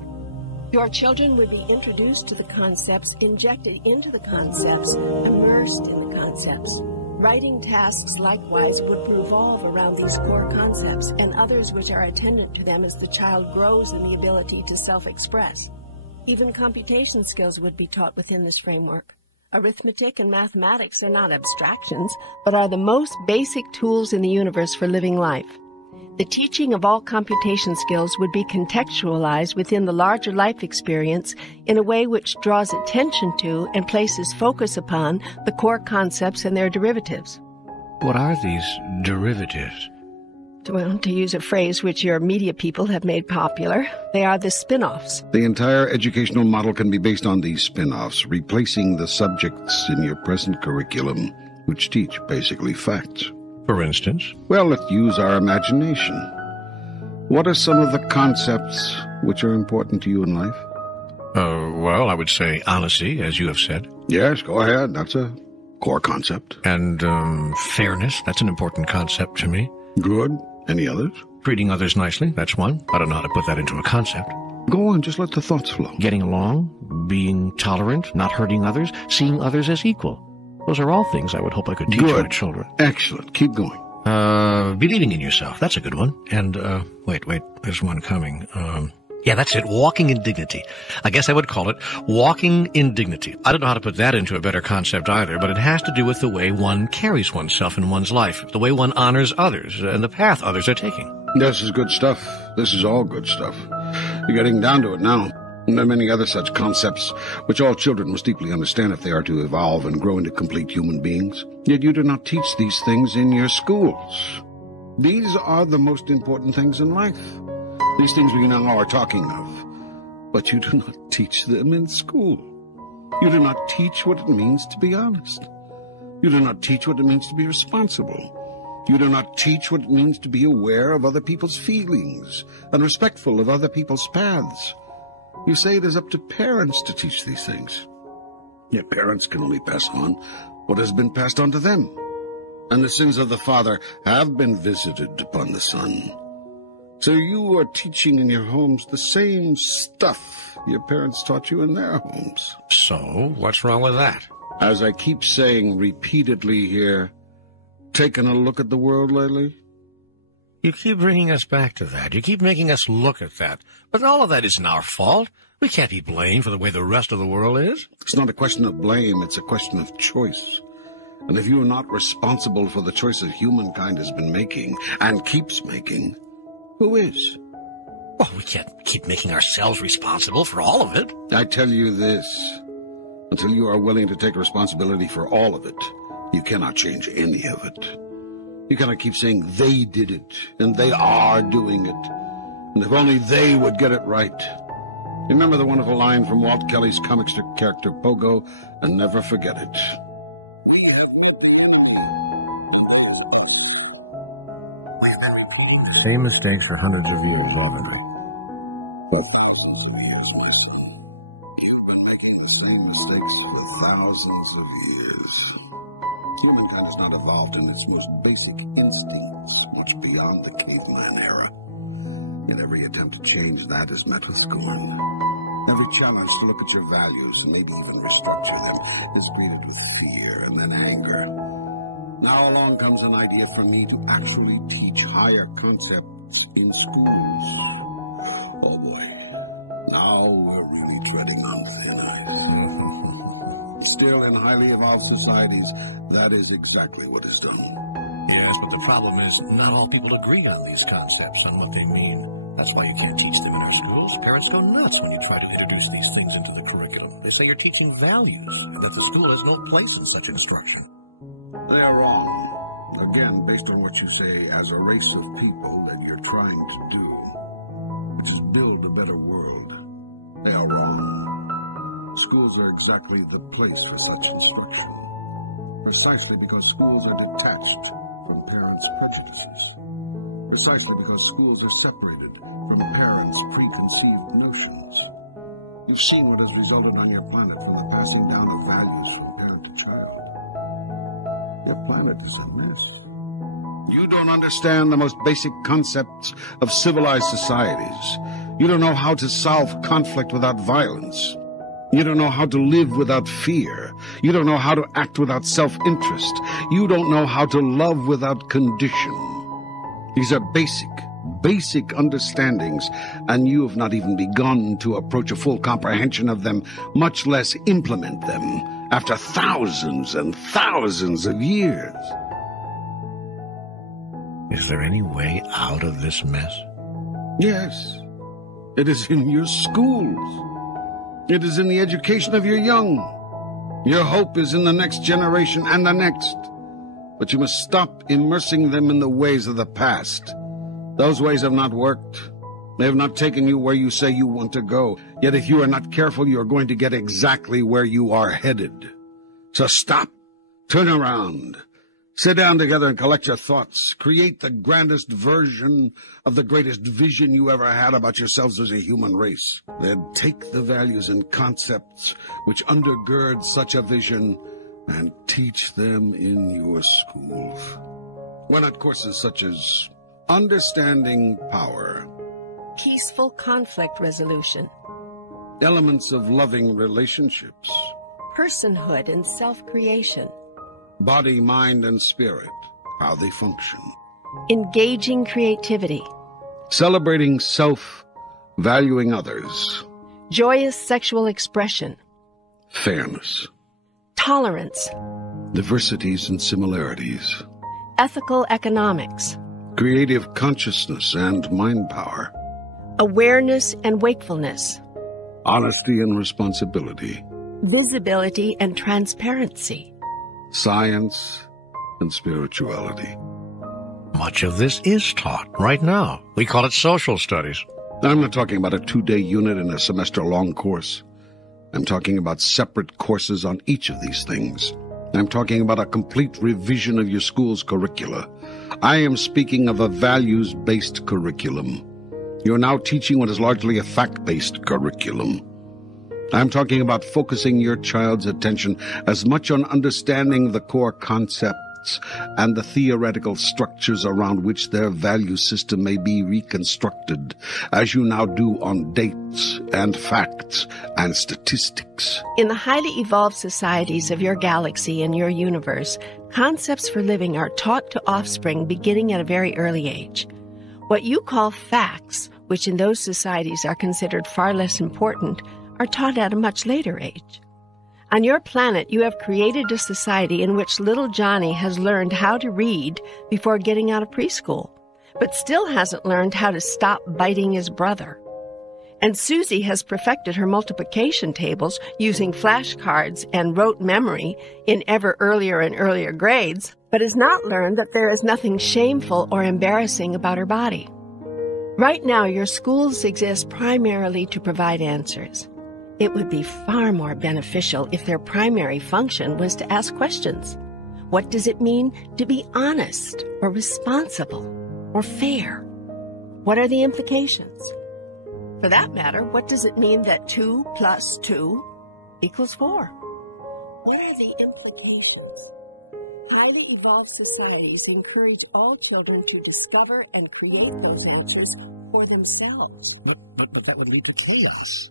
Your children would be introduced to the concepts, injected into the concepts, immersed in the concepts. Writing tasks likewise would revolve around these core concepts and others which are attendant to them as the child grows in the ability to self-express. Even computation skills would be taught within this framework. Arithmetic and mathematics are not abstractions, but are the most basic tools in the universe for living life. The teaching of all computation skills would be contextualized within the larger life experience in a way which draws attention to and places focus upon the core concepts and their derivatives. What are these derivatives? Well, to use a phrase which your media people have made popular, they are the spin-offs. The entire educational model can be based on these spin-offs, replacing the subjects in your present curriculum, which teach basically facts. For instance? Well, let's use our imagination. What are some of the concepts which are important to you in life? Well, I would say honesty, as you have said. Yes, go ahead. That's a core concept. And fairness, that's an important concept to me. Good. Any others? Treating others nicely, that's one. I don't know how to put that into a concept. Go on, just let the thoughts flow. Getting along, being tolerant, not hurting others, seeing others as equal. Those are all things I would hope I could teach my children. Excellent. Keep going. Believing in yourself. That's a good one. And, wait, there's one coming. Yeah, that's it. Walking in dignity. I guess I would call it walking in dignity. I don't know how to put that into a better concept either, but it has to do with the way one carries oneself in one's life, the way one honors others, and the path others are taking. This is good stuff. This is all good stuff. You're getting down to it now. And there are many other such concepts which all children must deeply understand if they are to evolve and grow into complete human beings. Yet you do not teach these things in your schools. These are the most important things in life. These things we now are talking of. But you do not teach them in school. You do not teach what it means to be honest. You do not teach what it means to be responsible. You do not teach what it means to be aware of other people's feelings and respectful of other people's paths. You say it is up to parents to teach these things. Yet parents can only pass on what has been passed on to them. And the sins of the father have been visited upon the son. So you are teaching in your homes the same stuff your parents taught you in their homes. So, what's wrong with that? As I keep saying repeatedly here, taken a look at the world lately? You keep bringing us back to that. You keep making us look at that. But all of that isn't our fault. We can't be blamed for the way the rest of the world is. It's not a question of blame, it's a question of choice. And if you are not responsible for the choices humankind has been making, and keeps making, who is? Well, we can't keep making ourselves responsible for all of it. I tell you this, until you are willing to take responsibility for all of it, you cannot change any of it. You cannot keep saying they did it, and they are doing it, and if only they would get it right. Remember the wonderful line from Walt Kelly's comic strip character Pogo, and never forget it. Same mistakes for hundreds of years, haven't they? You've been making the same mistakes for thousands of years. Humankind has not evolved in its most basic instincts much beyond the caveman era. Yet every attempt to change that is met with scorn. Every challenge to look at your values and maybe even restructure them is greeted with fear and then anger. Now along comes an idea for me to actually teach higher concepts in schools. Oh boy, now we're really treading on thin ice. Still, in highly evolved societies, that is exactly what is done. Yes, but the problem is not all people agree on these concepts, on what they mean. That's why you can't teach them in our schools. Parents go nuts when you try to introduce these things into the curriculum. They say you're teaching values, and that the school has no place in such instruction. They are wrong. Again, based on what you say as a race of people that you're trying to do. which is build a better world. They are wrong. Schools are exactly the place for such instruction, precisely because schools are detached from parents' prejudices, precisely because schools are separated from parents' preconceived notions. You've seen what has resulted on your planet from the passing down of values from parent to child. Your planet is a mess. You don't understand the most basic concepts of civilized societies. You don't know how to solve conflict without violence. You don't know how to live without fear. You don't know how to act without self-interest. You don't know how to love without condition. These are basic understandings, and you have not even begun to approach a full comprehension of them, much less implement them after thousands and thousands of years. Is there any way out of this mess? Yes. It is in your schools. It is in the education of your young. Your hope is in the next generation and the next. But you must stop immersing them in the ways of the past. Those ways have not worked. They have not taken you where you say you want to go. Yet if you are not careful, you are going to get exactly where you are headed. So stop. Turn around. Sit down together and collect your thoughts. Create the grandest version of the greatest vision you ever had about yourselves as a human race. Then take the values and concepts which undergird such a vision and teach them in your schools. Why not courses such as Understanding Power, Peaceful conflict resolution, Elements of Loving Relationships, personhood and self-creation, Body, Mind, and Spirit, How They Function, engaging creativity, Celebrating Self, Valuing Others, joyous sexual expression, Fairness, tolerance, Diversities and Similarities, ethical economics, Creative Consciousness and Mind Power, awareness and wakefulness, Honesty and Responsibility, visibility and transparency, Science and Spirituality. Much of this is taught right now. We call it social studies. I'm not talking about a 2-day unit in a semester-long course. I'm talking about separate courses on each of these things. I'm talking about a complete revision of your school's curricula. I am speaking of a values-based curriculum. You're now teaching what is largely a fact-based curriculum. I'm talking about focusing your child's attention as much on understanding the core concepts and the theoretical structures around which their value system may be reconstructed, as you now do on dates and facts and statistics. In the highly evolved societies of your galaxy and your universe, concepts for living are taught to offspring beginning at a very early age. What you call facts, which in those societies are considered far less important, are taught at a much later age. On your planet, you have created a society in which little Johnny has learned how to read before getting out of preschool, but still hasn't learned how to stop biting his brother. And Susie has perfected her multiplication tables using flashcards and rote memory in ever earlier and earlier grades, but has not learned that there is nothing shameful or embarrassing about her body. Right now, your schools exist primarily to provide answers. It would be far more beneficial if their primary function was to ask questions. What does it mean to be honest or responsible or fair? What are the implications? For that matter, what does it mean that 2 + 2 = 4? What are the implications? Highly evolved societies encourage all children to discover and create those answers for themselves. But that would lead to chaos.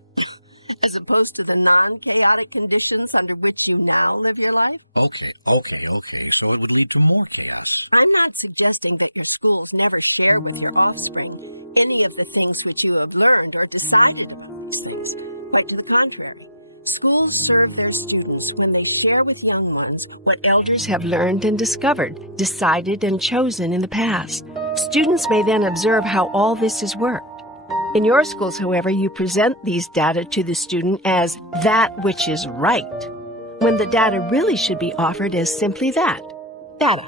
As opposed to the non-chaotic conditions under which you now live your life? Okay. So it would lead to more chaos. I'm not suggesting that your schools never share with your offspring any of the things which you have learned or decided about those things. Quite to the contrary. Schools serve their students when they share with young ones what elders have learned and discovered, decided and chosen in the past. Students may then observe how all this has worked. In your schools, however, you present these data to the student as that which is right, when the data really should be offered as simply that, data.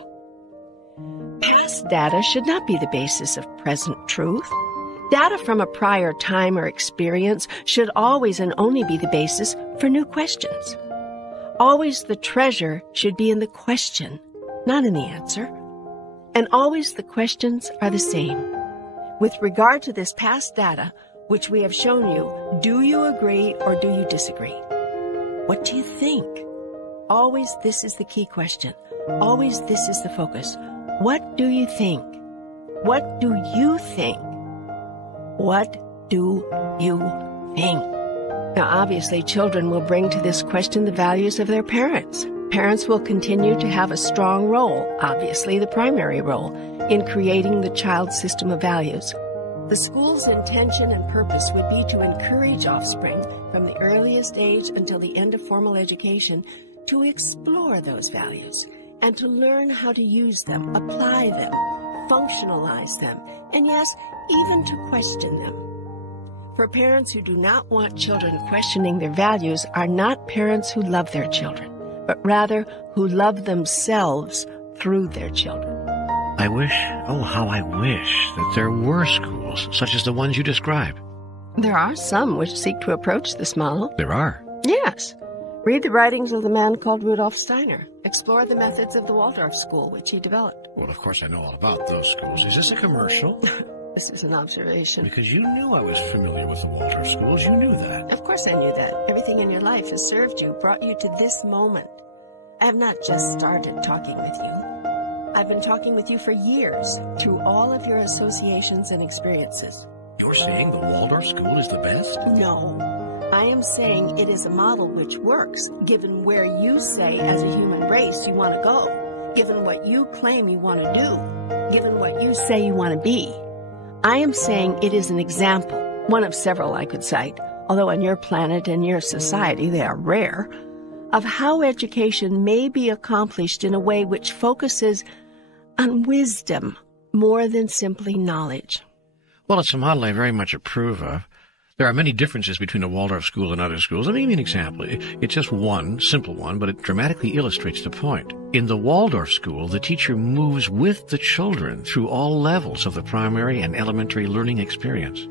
Past data should not be the basis of present truth. Data from a prior time or experience should always and only be the basis for new questions. Always the treasure should be in the question, not in the answer. And always the questions are the same. With regard to this past data, which we have shown you, do you agree or do you disagree? What do you think? Always this is the key question. Always this is the focus. What do you think? What do you think? What do you think? Now, obviously, children will bring to this question the values of their parents. Parents will continue to have a strong role, obviously the primary role, in creating the child's system of values. The school's intention and purpose would be to encourage offspring from the earliest age until the end of formal education to explore those values and to learn how to use them, apply them, functionalize them, and yes, even to question them. For parents who do not want children questioning their values are not parents who love their children, but rather who love themselves through their children. I wish, oh, how I wish that there were schools such as the ones you describe. There are some which seek to approach this model. There are. Yes. Read the writings of the man called Rudolf Steiner. Explore the methods of the Waldorf School, which he developed. Well, of course I know all about those schools. Is this a commercial? This is an observation. Because you knew I was familiar with the Waldorf schools. You knew that. Of course I knew that. Everything in your life has served you, brought you to this moment. I have not just started talking with you. I've been talking with you for years, through all of your associations and experiences. You're saying the Waldorf school is the best? No. I am saying it is a model which works, given where you say as a human race you want to go, given what you claim you want to do, given what you say you want to be. I am saying it is an example, one of several I could cite, although on your planet and your society they are rare, of how education may be accomplished in a way which focuses on wisdom more than simply knowledge. Well, it's a model I very much approve of. There are many differences between a Waldorf school and other schools. Let me give you an example. It's just one, simple one, but it dramatically illustrates the point. In the Waldorf school, the teacher moves with the children through all levels of the primary and elementary learning experience.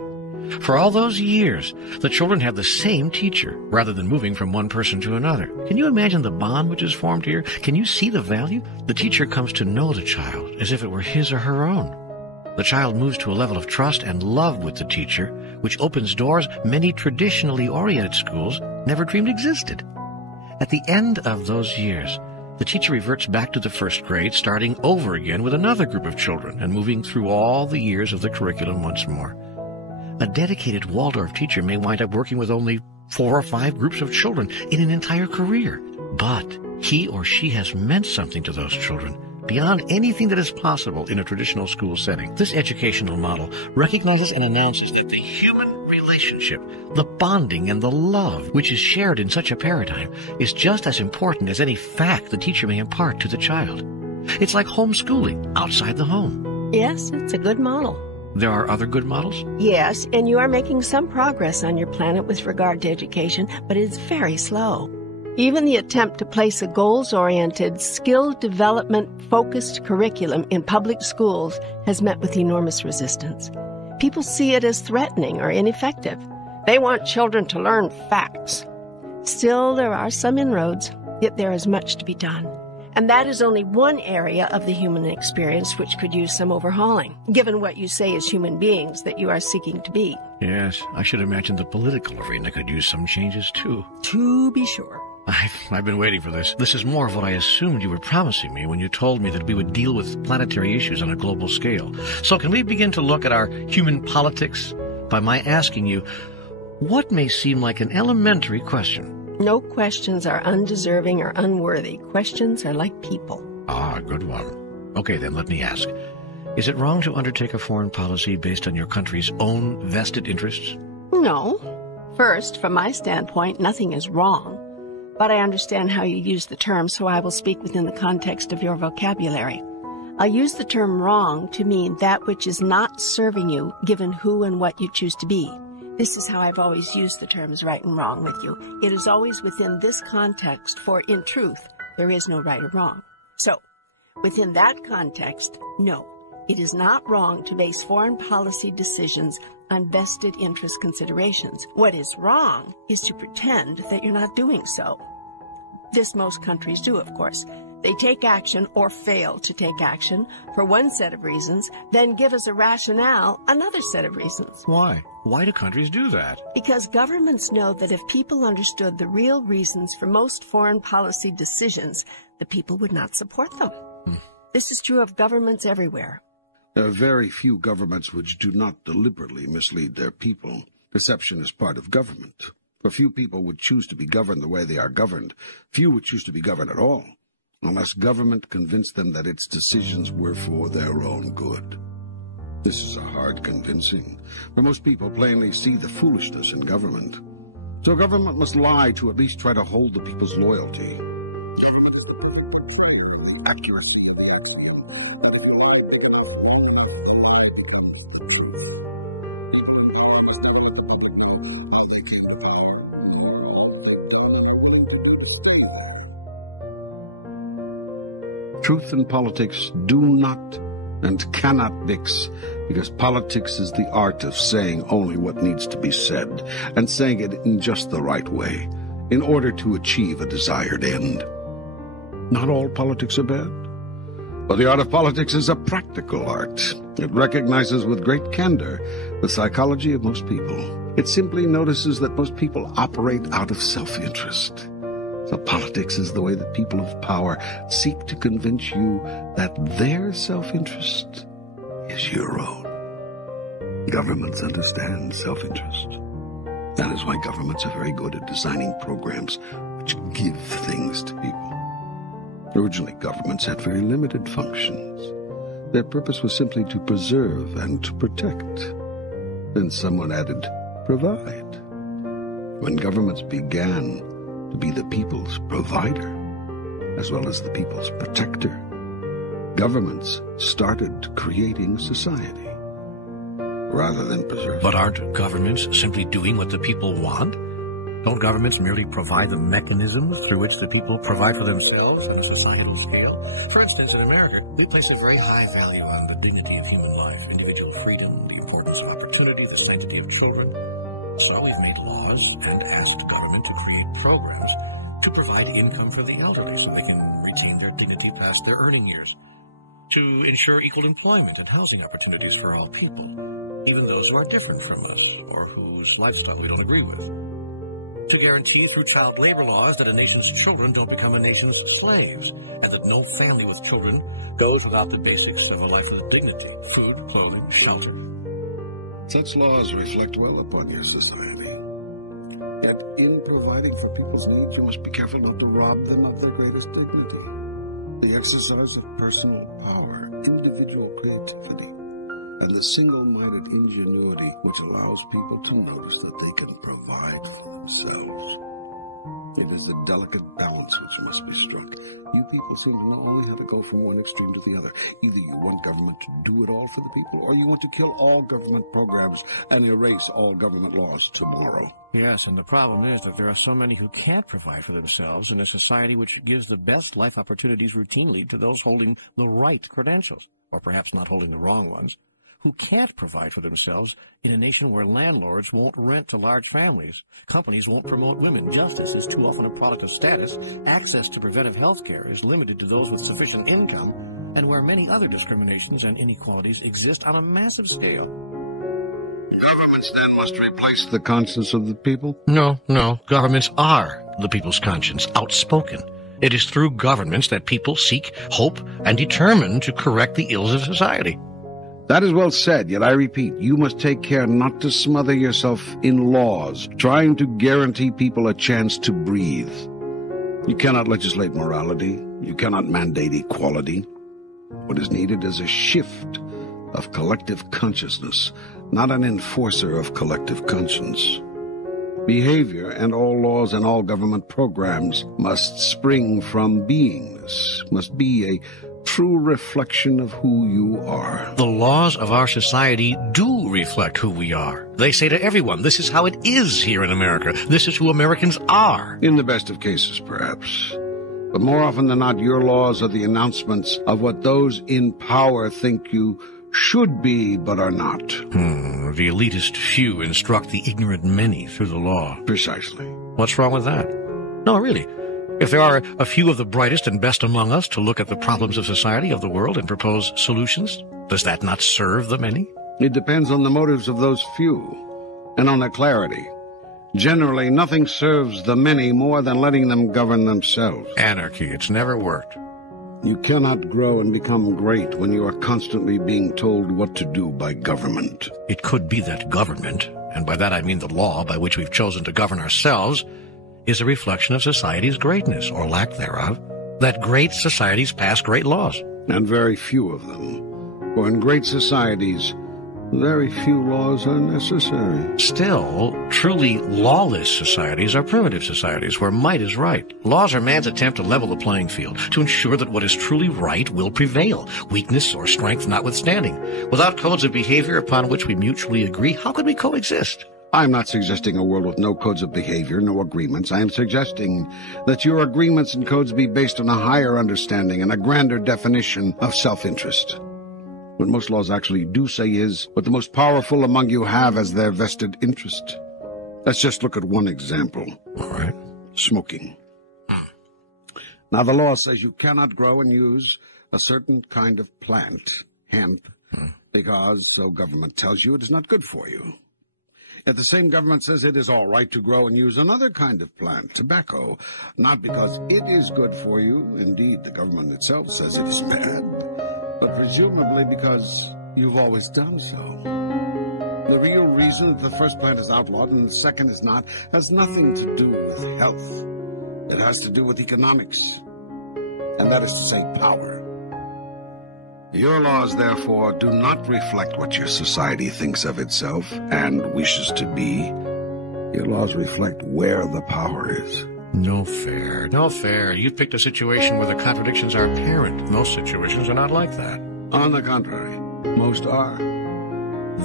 For all those years, the children have the same teacher, rather than moving from one person to another. Can you imagine the bond which is formed here? Can you see the value? The teacher comes to know the child as if it were his or her own. The child moves to a level of trust and love with the teacher, which opens doors many traditionally oriented schools never dreamed existed. At the end of those years, the teacher reverts back to the first grade, starting over again with another group of children and moving through all the years of the curriculum once more. A dedicated Waldorf teacher may wind up working with only 4 or 5 groups of children in an entire career, but he or she has meant something to those children beyond anything that is possible in a traditional school setting. This educational model recognizes and announces that the human relationship, the bonding and the love which is shared in such a paradigm is just as important as any fact the teacher may impart to the child. It's like homeschooling outside the home. Yes, it's a good model. There are other good models? Yes, and you are making some progress on your planet with regard to education, but it's very slow. Even the attempt to place a goals-oriented, skill development-focused curriculum in public schools has met with enormous resistance. People see it as threatening or ineffective. They want children to learn facts. Still, there are some inroads, yet there is much to be done. And that is only one area of the human experience which could use some overhauling, given what you say as human beings that you are seeking to be. Yes, I should imagine the political arena could use some changes, too. To be sure. I've been waiting for this. This is more of what I assumed you were promising me when you told me that we would deal with planetary issues on a global scale. So can we begin to look at our human politics by my asking you, what may seem like an elementary question? No questions are undeserving or unworthy. Questions are like people. Ah, good one. Okay, then let me ask. Is it wrong to undertake a foreign policy based on your country's own vested interests? No. First, from my standpoint, nothing is wrong. But I understand how you use the term, so I will speak within the context of your vocabulary. I'll use the term wrong to mean that which is not serving you, given who and what you choose to be. This is how I've always used the terms right and wrong with you. It is always within this context, for in truth, there is no right or wrong. So, within that context, no. It is not wrong to base foreign policy decisions on vested interest considerations. What is wrong is to pretend that you're not doing so. This most countries do, of course. They take action or fail to take action for one set of reasons, then give us a rationale, another set of reasons. Why? Why do countries do that? Because governments know that if people understood the real reasons for most foreign policy decisions, the people would not support them. This is true of governments everywhere. There are very few governments which do not deliberately mislead their people. Deception is part of government. For few people would choose to be governed the way they are governed. Few would choose to be governed at all, unless government convinced them that its decisions were for their own good. This is a hard convincing, for most people plainly see the foolishness in government. So government must lie to at least try to hold the people's loyalty. Accurate. Truth in politics do not and cannot mix, because politics is the art of saying only what needs to be said, and saying it in just the right way, in order to achieve a desired end. Not all politics are bad, but the art of politics is a practical art. It recognizes with great candor the psychology of most people. It simply notices that most people operate out of self-interest. So politics is the way that people of power seek to convince you that their self-interest is your own. Governments understand self-interest. That is why governments are very good at designing programs which give things to people. Originally, governments had very limited functions. Their purpose was simply to preserve and to protect. Then someone added, provide. When governments began to be the people's provider, as well as the people's protector, governments started creating society, rather than preserving. But aren't governments simply doing what the people want? Don't governments merely provide the mechanisms through which the people provide for themselves on a societal scale? For instance, in America, we place a very high value on the dignity of human life, individual freedom, the importance of opportunity, the sanctity of children. So we've made laws and asked government to create programs to provide income for the elderly so they can retain their dignity past their earning years, to ensure equal employment and housing opportunities for all people, even those who are different from us or whose lifestyle we don't agree with, to guarantee through child labor laws that a nation's children don't become a nation's slaves, and that no family with children goes without the basics of a life with dignity: food, clothing, shelter. Such laws reflect well upon your society. Yet in providing for people's needs, you must be careful not to rob them of their greatest dignity. The exercise of personal power, individual creativity, and the single-minded ingenuity which allows people to notice that they can provide for themselves. It is a delicate balance which must be struck. You people seem to know only how to go from one extreme to the other. Either you want government to do it all for the people, or you want to kill all government programs and erase all government laws tomorrow. Yes, and the problem is that there are so many who can't provide for themselves in a society which gives the best life opportunities routinely to those holding the right credentials, or perhaps not holding the wrong ones, who can't provide for themselves in a nation where landlords won't rent to large families, companies won't promote women, justice is too often a product of status, access to preventive health care is limited to those with sufficient income, and where many other discriminations and inequalities exist on a massive scale. Governments then must replace the conscience of the people? No. Governments are the people's conscience, outspoken. It is through governments that people seek, hope, and determine to correct the ills of society. That is well said, yet I repeat, you must take care not to smother yourself in laws, trying to guarantee people a chance to breathe. You cannot legislate morality. You cannot mandate equality. What is needed is a shift of collective consciousness, not an enforcer of collective conscience. Behavior and all laws and all government programs must spring from beingness, must be a true reflection of who you are. The laws of our society do reflect who we are. They say to everyone, this is how it is here in America. This is who Americans are. In the best of cases, perhaps. But more often than not, your laws are the announcements of what those in power think you should be but are not. The elitist few instruct the ignorant many through the law. Precisely. What's wrong with that? No, really. If there are a few of the brightest and best among us to look at the problems of society, of the world, and propose solutions, does that not serve the many? It depends on the motives of those few and on their clarity. Generally, nothing serves the many more than letting them govern themselves. Anarchy. It's never worked. You cannot grow and become great when you are constantly being told what to do by government. It could be that government, and by that I mean the law by which we've chosen to govern ourselves, is a reflection of society's greatness, or lack thereof, that great societies pass great laws. And very few of them. For in great societies, very few laws are necessary. Still, truly lawless societies are primitive societies where might is right. Laws are man's attempt to level the playing field, to ensure that what is truly right will prevail, weakness or strength notwithstanding. Without codes of behavior upon which we mutually agree, how could we coexist? I'm not suggesting a world with no codes of behavior, no agreements. I am suggesting that your agreements and codes be based on a higher understanding and a grander definition of self-interest. What most laws actually do say is what the most powerful among you have as their vested interest. Let's just look at one example. All right. Smoking. Now, the law says you cannot grow and use a certain kind of plant, hemp, because, so government tells you, it is not good for you. Yet the same government says it is all right to grow and use another kind of plant, tobacco, not because it is good for you. Indeed, the government itself says it is bad, but presumably because you've always done so. The real reason that the first plant is outlawed and the second is not has nothing to do with health. It has to do with economics, and that is to say power. Your laws, therefore, do not reflect what your society thinks of itself and wishes to be. Your laws reflect where the power is. No fair, no fair. You've picked a situation where the contradictions are apparent. Most situations are not like that. On the contrary, most are.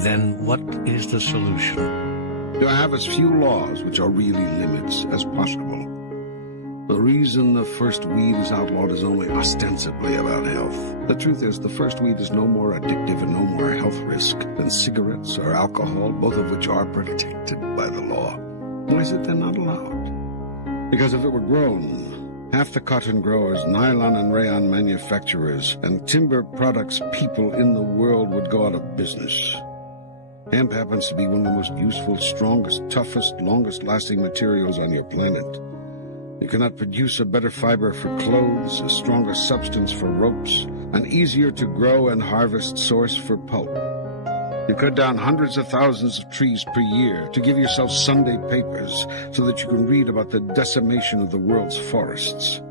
Then what is the solution? To have as few laws, which are really limits, as possible. The reason the first weed is outlawed is only ostensibly about health. The truth is, the first weed is no more addictive and no more health risk than cigarettes or alcohol, both of which are protected by the law. Why is it then not allowed? Because if it were grown, half the cotton growers, nylon and rayon manufacturers, and timber products people in the world would go out of business. Hemp happens to be one of the most useful, strongest, toughest, longest-lasting materials on your planet. You cannot produce a better fiber for clothes, a stronger substance for ropes, an easier to grow and harvest source for pulp. You cut down hundreds of thousands of trees per year to give yourself Sunday papers so that you can read about the decimation of the world's forests.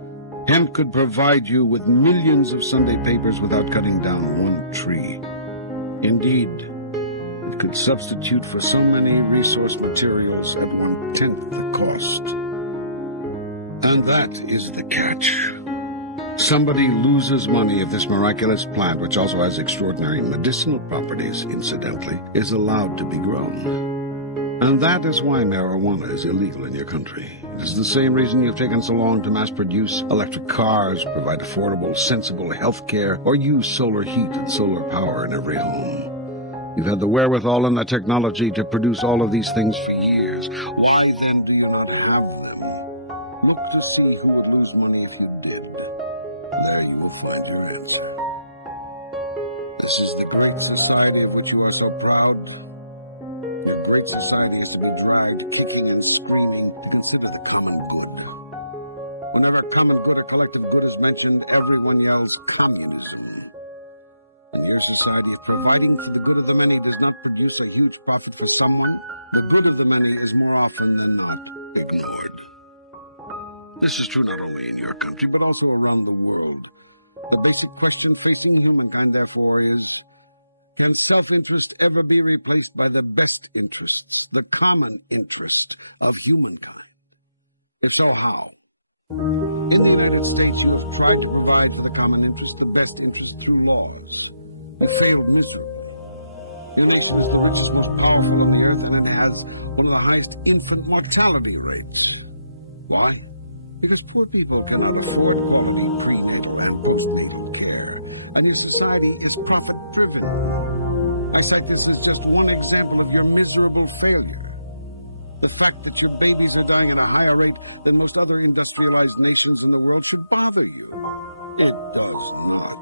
Hemp could provide you with millions of Sunday papers without cutting down one tree. Indeed, it could substitute for so many resource materials at 1/10 the cost. And that is the catch. Somebody loses money if this miraculous plant, which also has extraordinary medicinal properties, incidentally, is allowed to be grown. And that is why marijuana is illegal in your country. It is the same reason you've taken so long to mass-produce electric cars, provide affordable, sensible health care, or use solar heat and solar power in every home. You've had the wherewithal and the technology to produce all of these things for years. Why then do you not have them? Look to see who would lose money if you did. There you will find your answer. This is the great society of which you are so proud. Your great society is to be dragged kicking and screaming to consider the common good. Whenever common good or collective good is mentioned, everyone yells communism. In your society, if providing for the good of the many does not produce a huge profit for someone, the good of the many is more often than not ignored. This is true not only in your country, but also around the world. The basic question facing humankind, therefore, is, can self-interest ever be replaced by the best interests, the common interest of humankind? If so, how? In the United States, you have tried to provide for the common interest, the best interest through laws. It failed miserably. Your nation is the richest, most powerful on the earth, and it has one of the highest infant mortality rates. Why? Because poor people cannot afford quality prenatal and postnatal care, and your society is profit-driven. I cite this as just one example of your miserable failure. The fact that your babies are dying at a higher rate than most other industrialized nations in the world should bother you. It does not.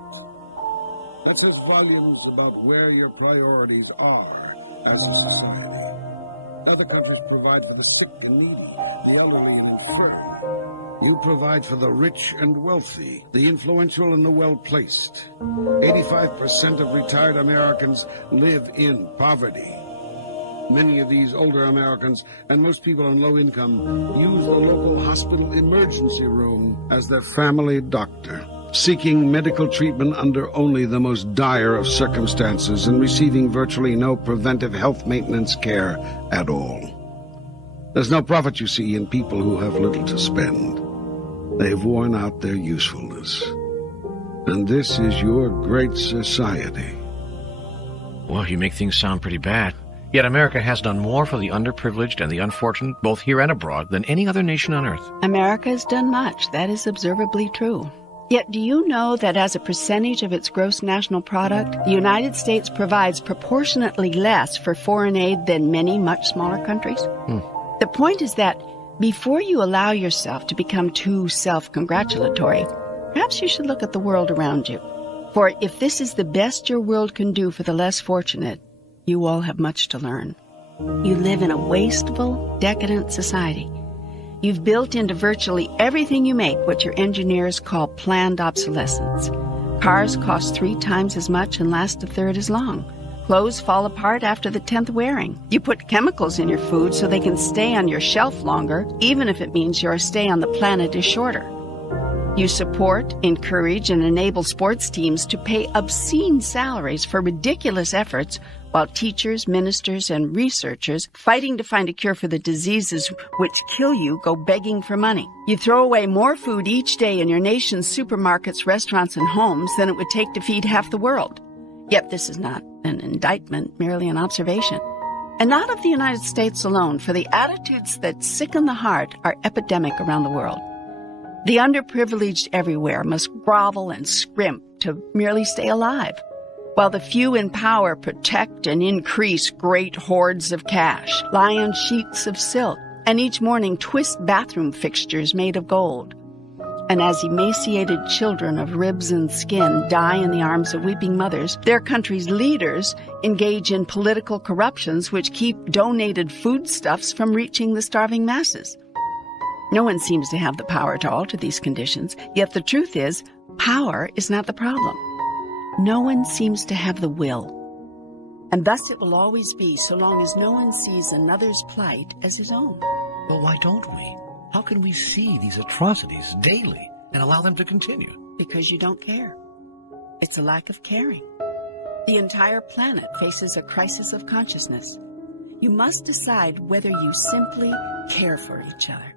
That says volumes about where your priorities are as a society. Other countries provide for the sick and needy, the elderly and infirm. You provide for the rich and wealthy, the influential and the well-placed. 85% of retired Americans live in poverty. Many of these older Americans, and most people on low income, use the local hospital emergency room as their family doctor, seeking medical treatment under only the most dire of circumstances and receiving virtually no preventive health maintenance care at all. There's no profit, you see, in people who have little to spend. They've worn out their usefulness. And this is your great society. Well, you make things sound pretty bad. Yet America has done more for the underprivileged and the unfortunate, both here and abroad, than any other nation on earth. America has done much. That is observably true. Yet do you know that as a percentage of its gross national product, the United States provides proportionately less for foreign aid than many much smaller countries? The point is that before you allow yourself to become too self-congratulatory, perhaps you should look at the world around you. For if this is the best your world can do for the less fortunate, you all have much to learn. You live in a wasteful, decadent society. You've built into virtually everything you make what your engineers call planned obsolescence. Cars cost 3 times as much and last a third as long. Clothes fall apart after the 10th wearing. You put chemicals in your food so they can stay on your shelf longer, even if it means your stay on the planet is shorter. You support, encourage, and enable sports teams to pay obscene salaries for ridiculous efforts, while teachers, ministers, and researchers fighting to find a cure for the diseases which kill you go begging for money. You throw away more food each day in your nation's supermarkets, restaurants, and homes than it would take to feed half the world. Yet this is not an indictment, merely an observation. And not of the United States alone, for the attitudes that sicken the heart are epidemic around the world. The underprivileged everywhere must grovel and scrimp to merely stay alive, while the few in power protect and increase great hoards of cash, lie on sheets of silk, and each morning twist bathroom fixtures made of gold. And as emaciated children of ribs and skin die in the arms of weeping mothers, their country's leaders engage in political corruptions which keep donated foodstuffs from reaching the starving masses. No one seems to have the power to alter these conditions, yet the truth is, power is not the problem. No one seems to have the will. And thus it will always be, so long as no one sees another's plight as his own. Well, why don't we? How can we see these atrocities daily and allow them to continue? Because you don't care. It's a lack of caring. The entire planet faces a crisis of consciousness. You must decide whether you simply care for each other.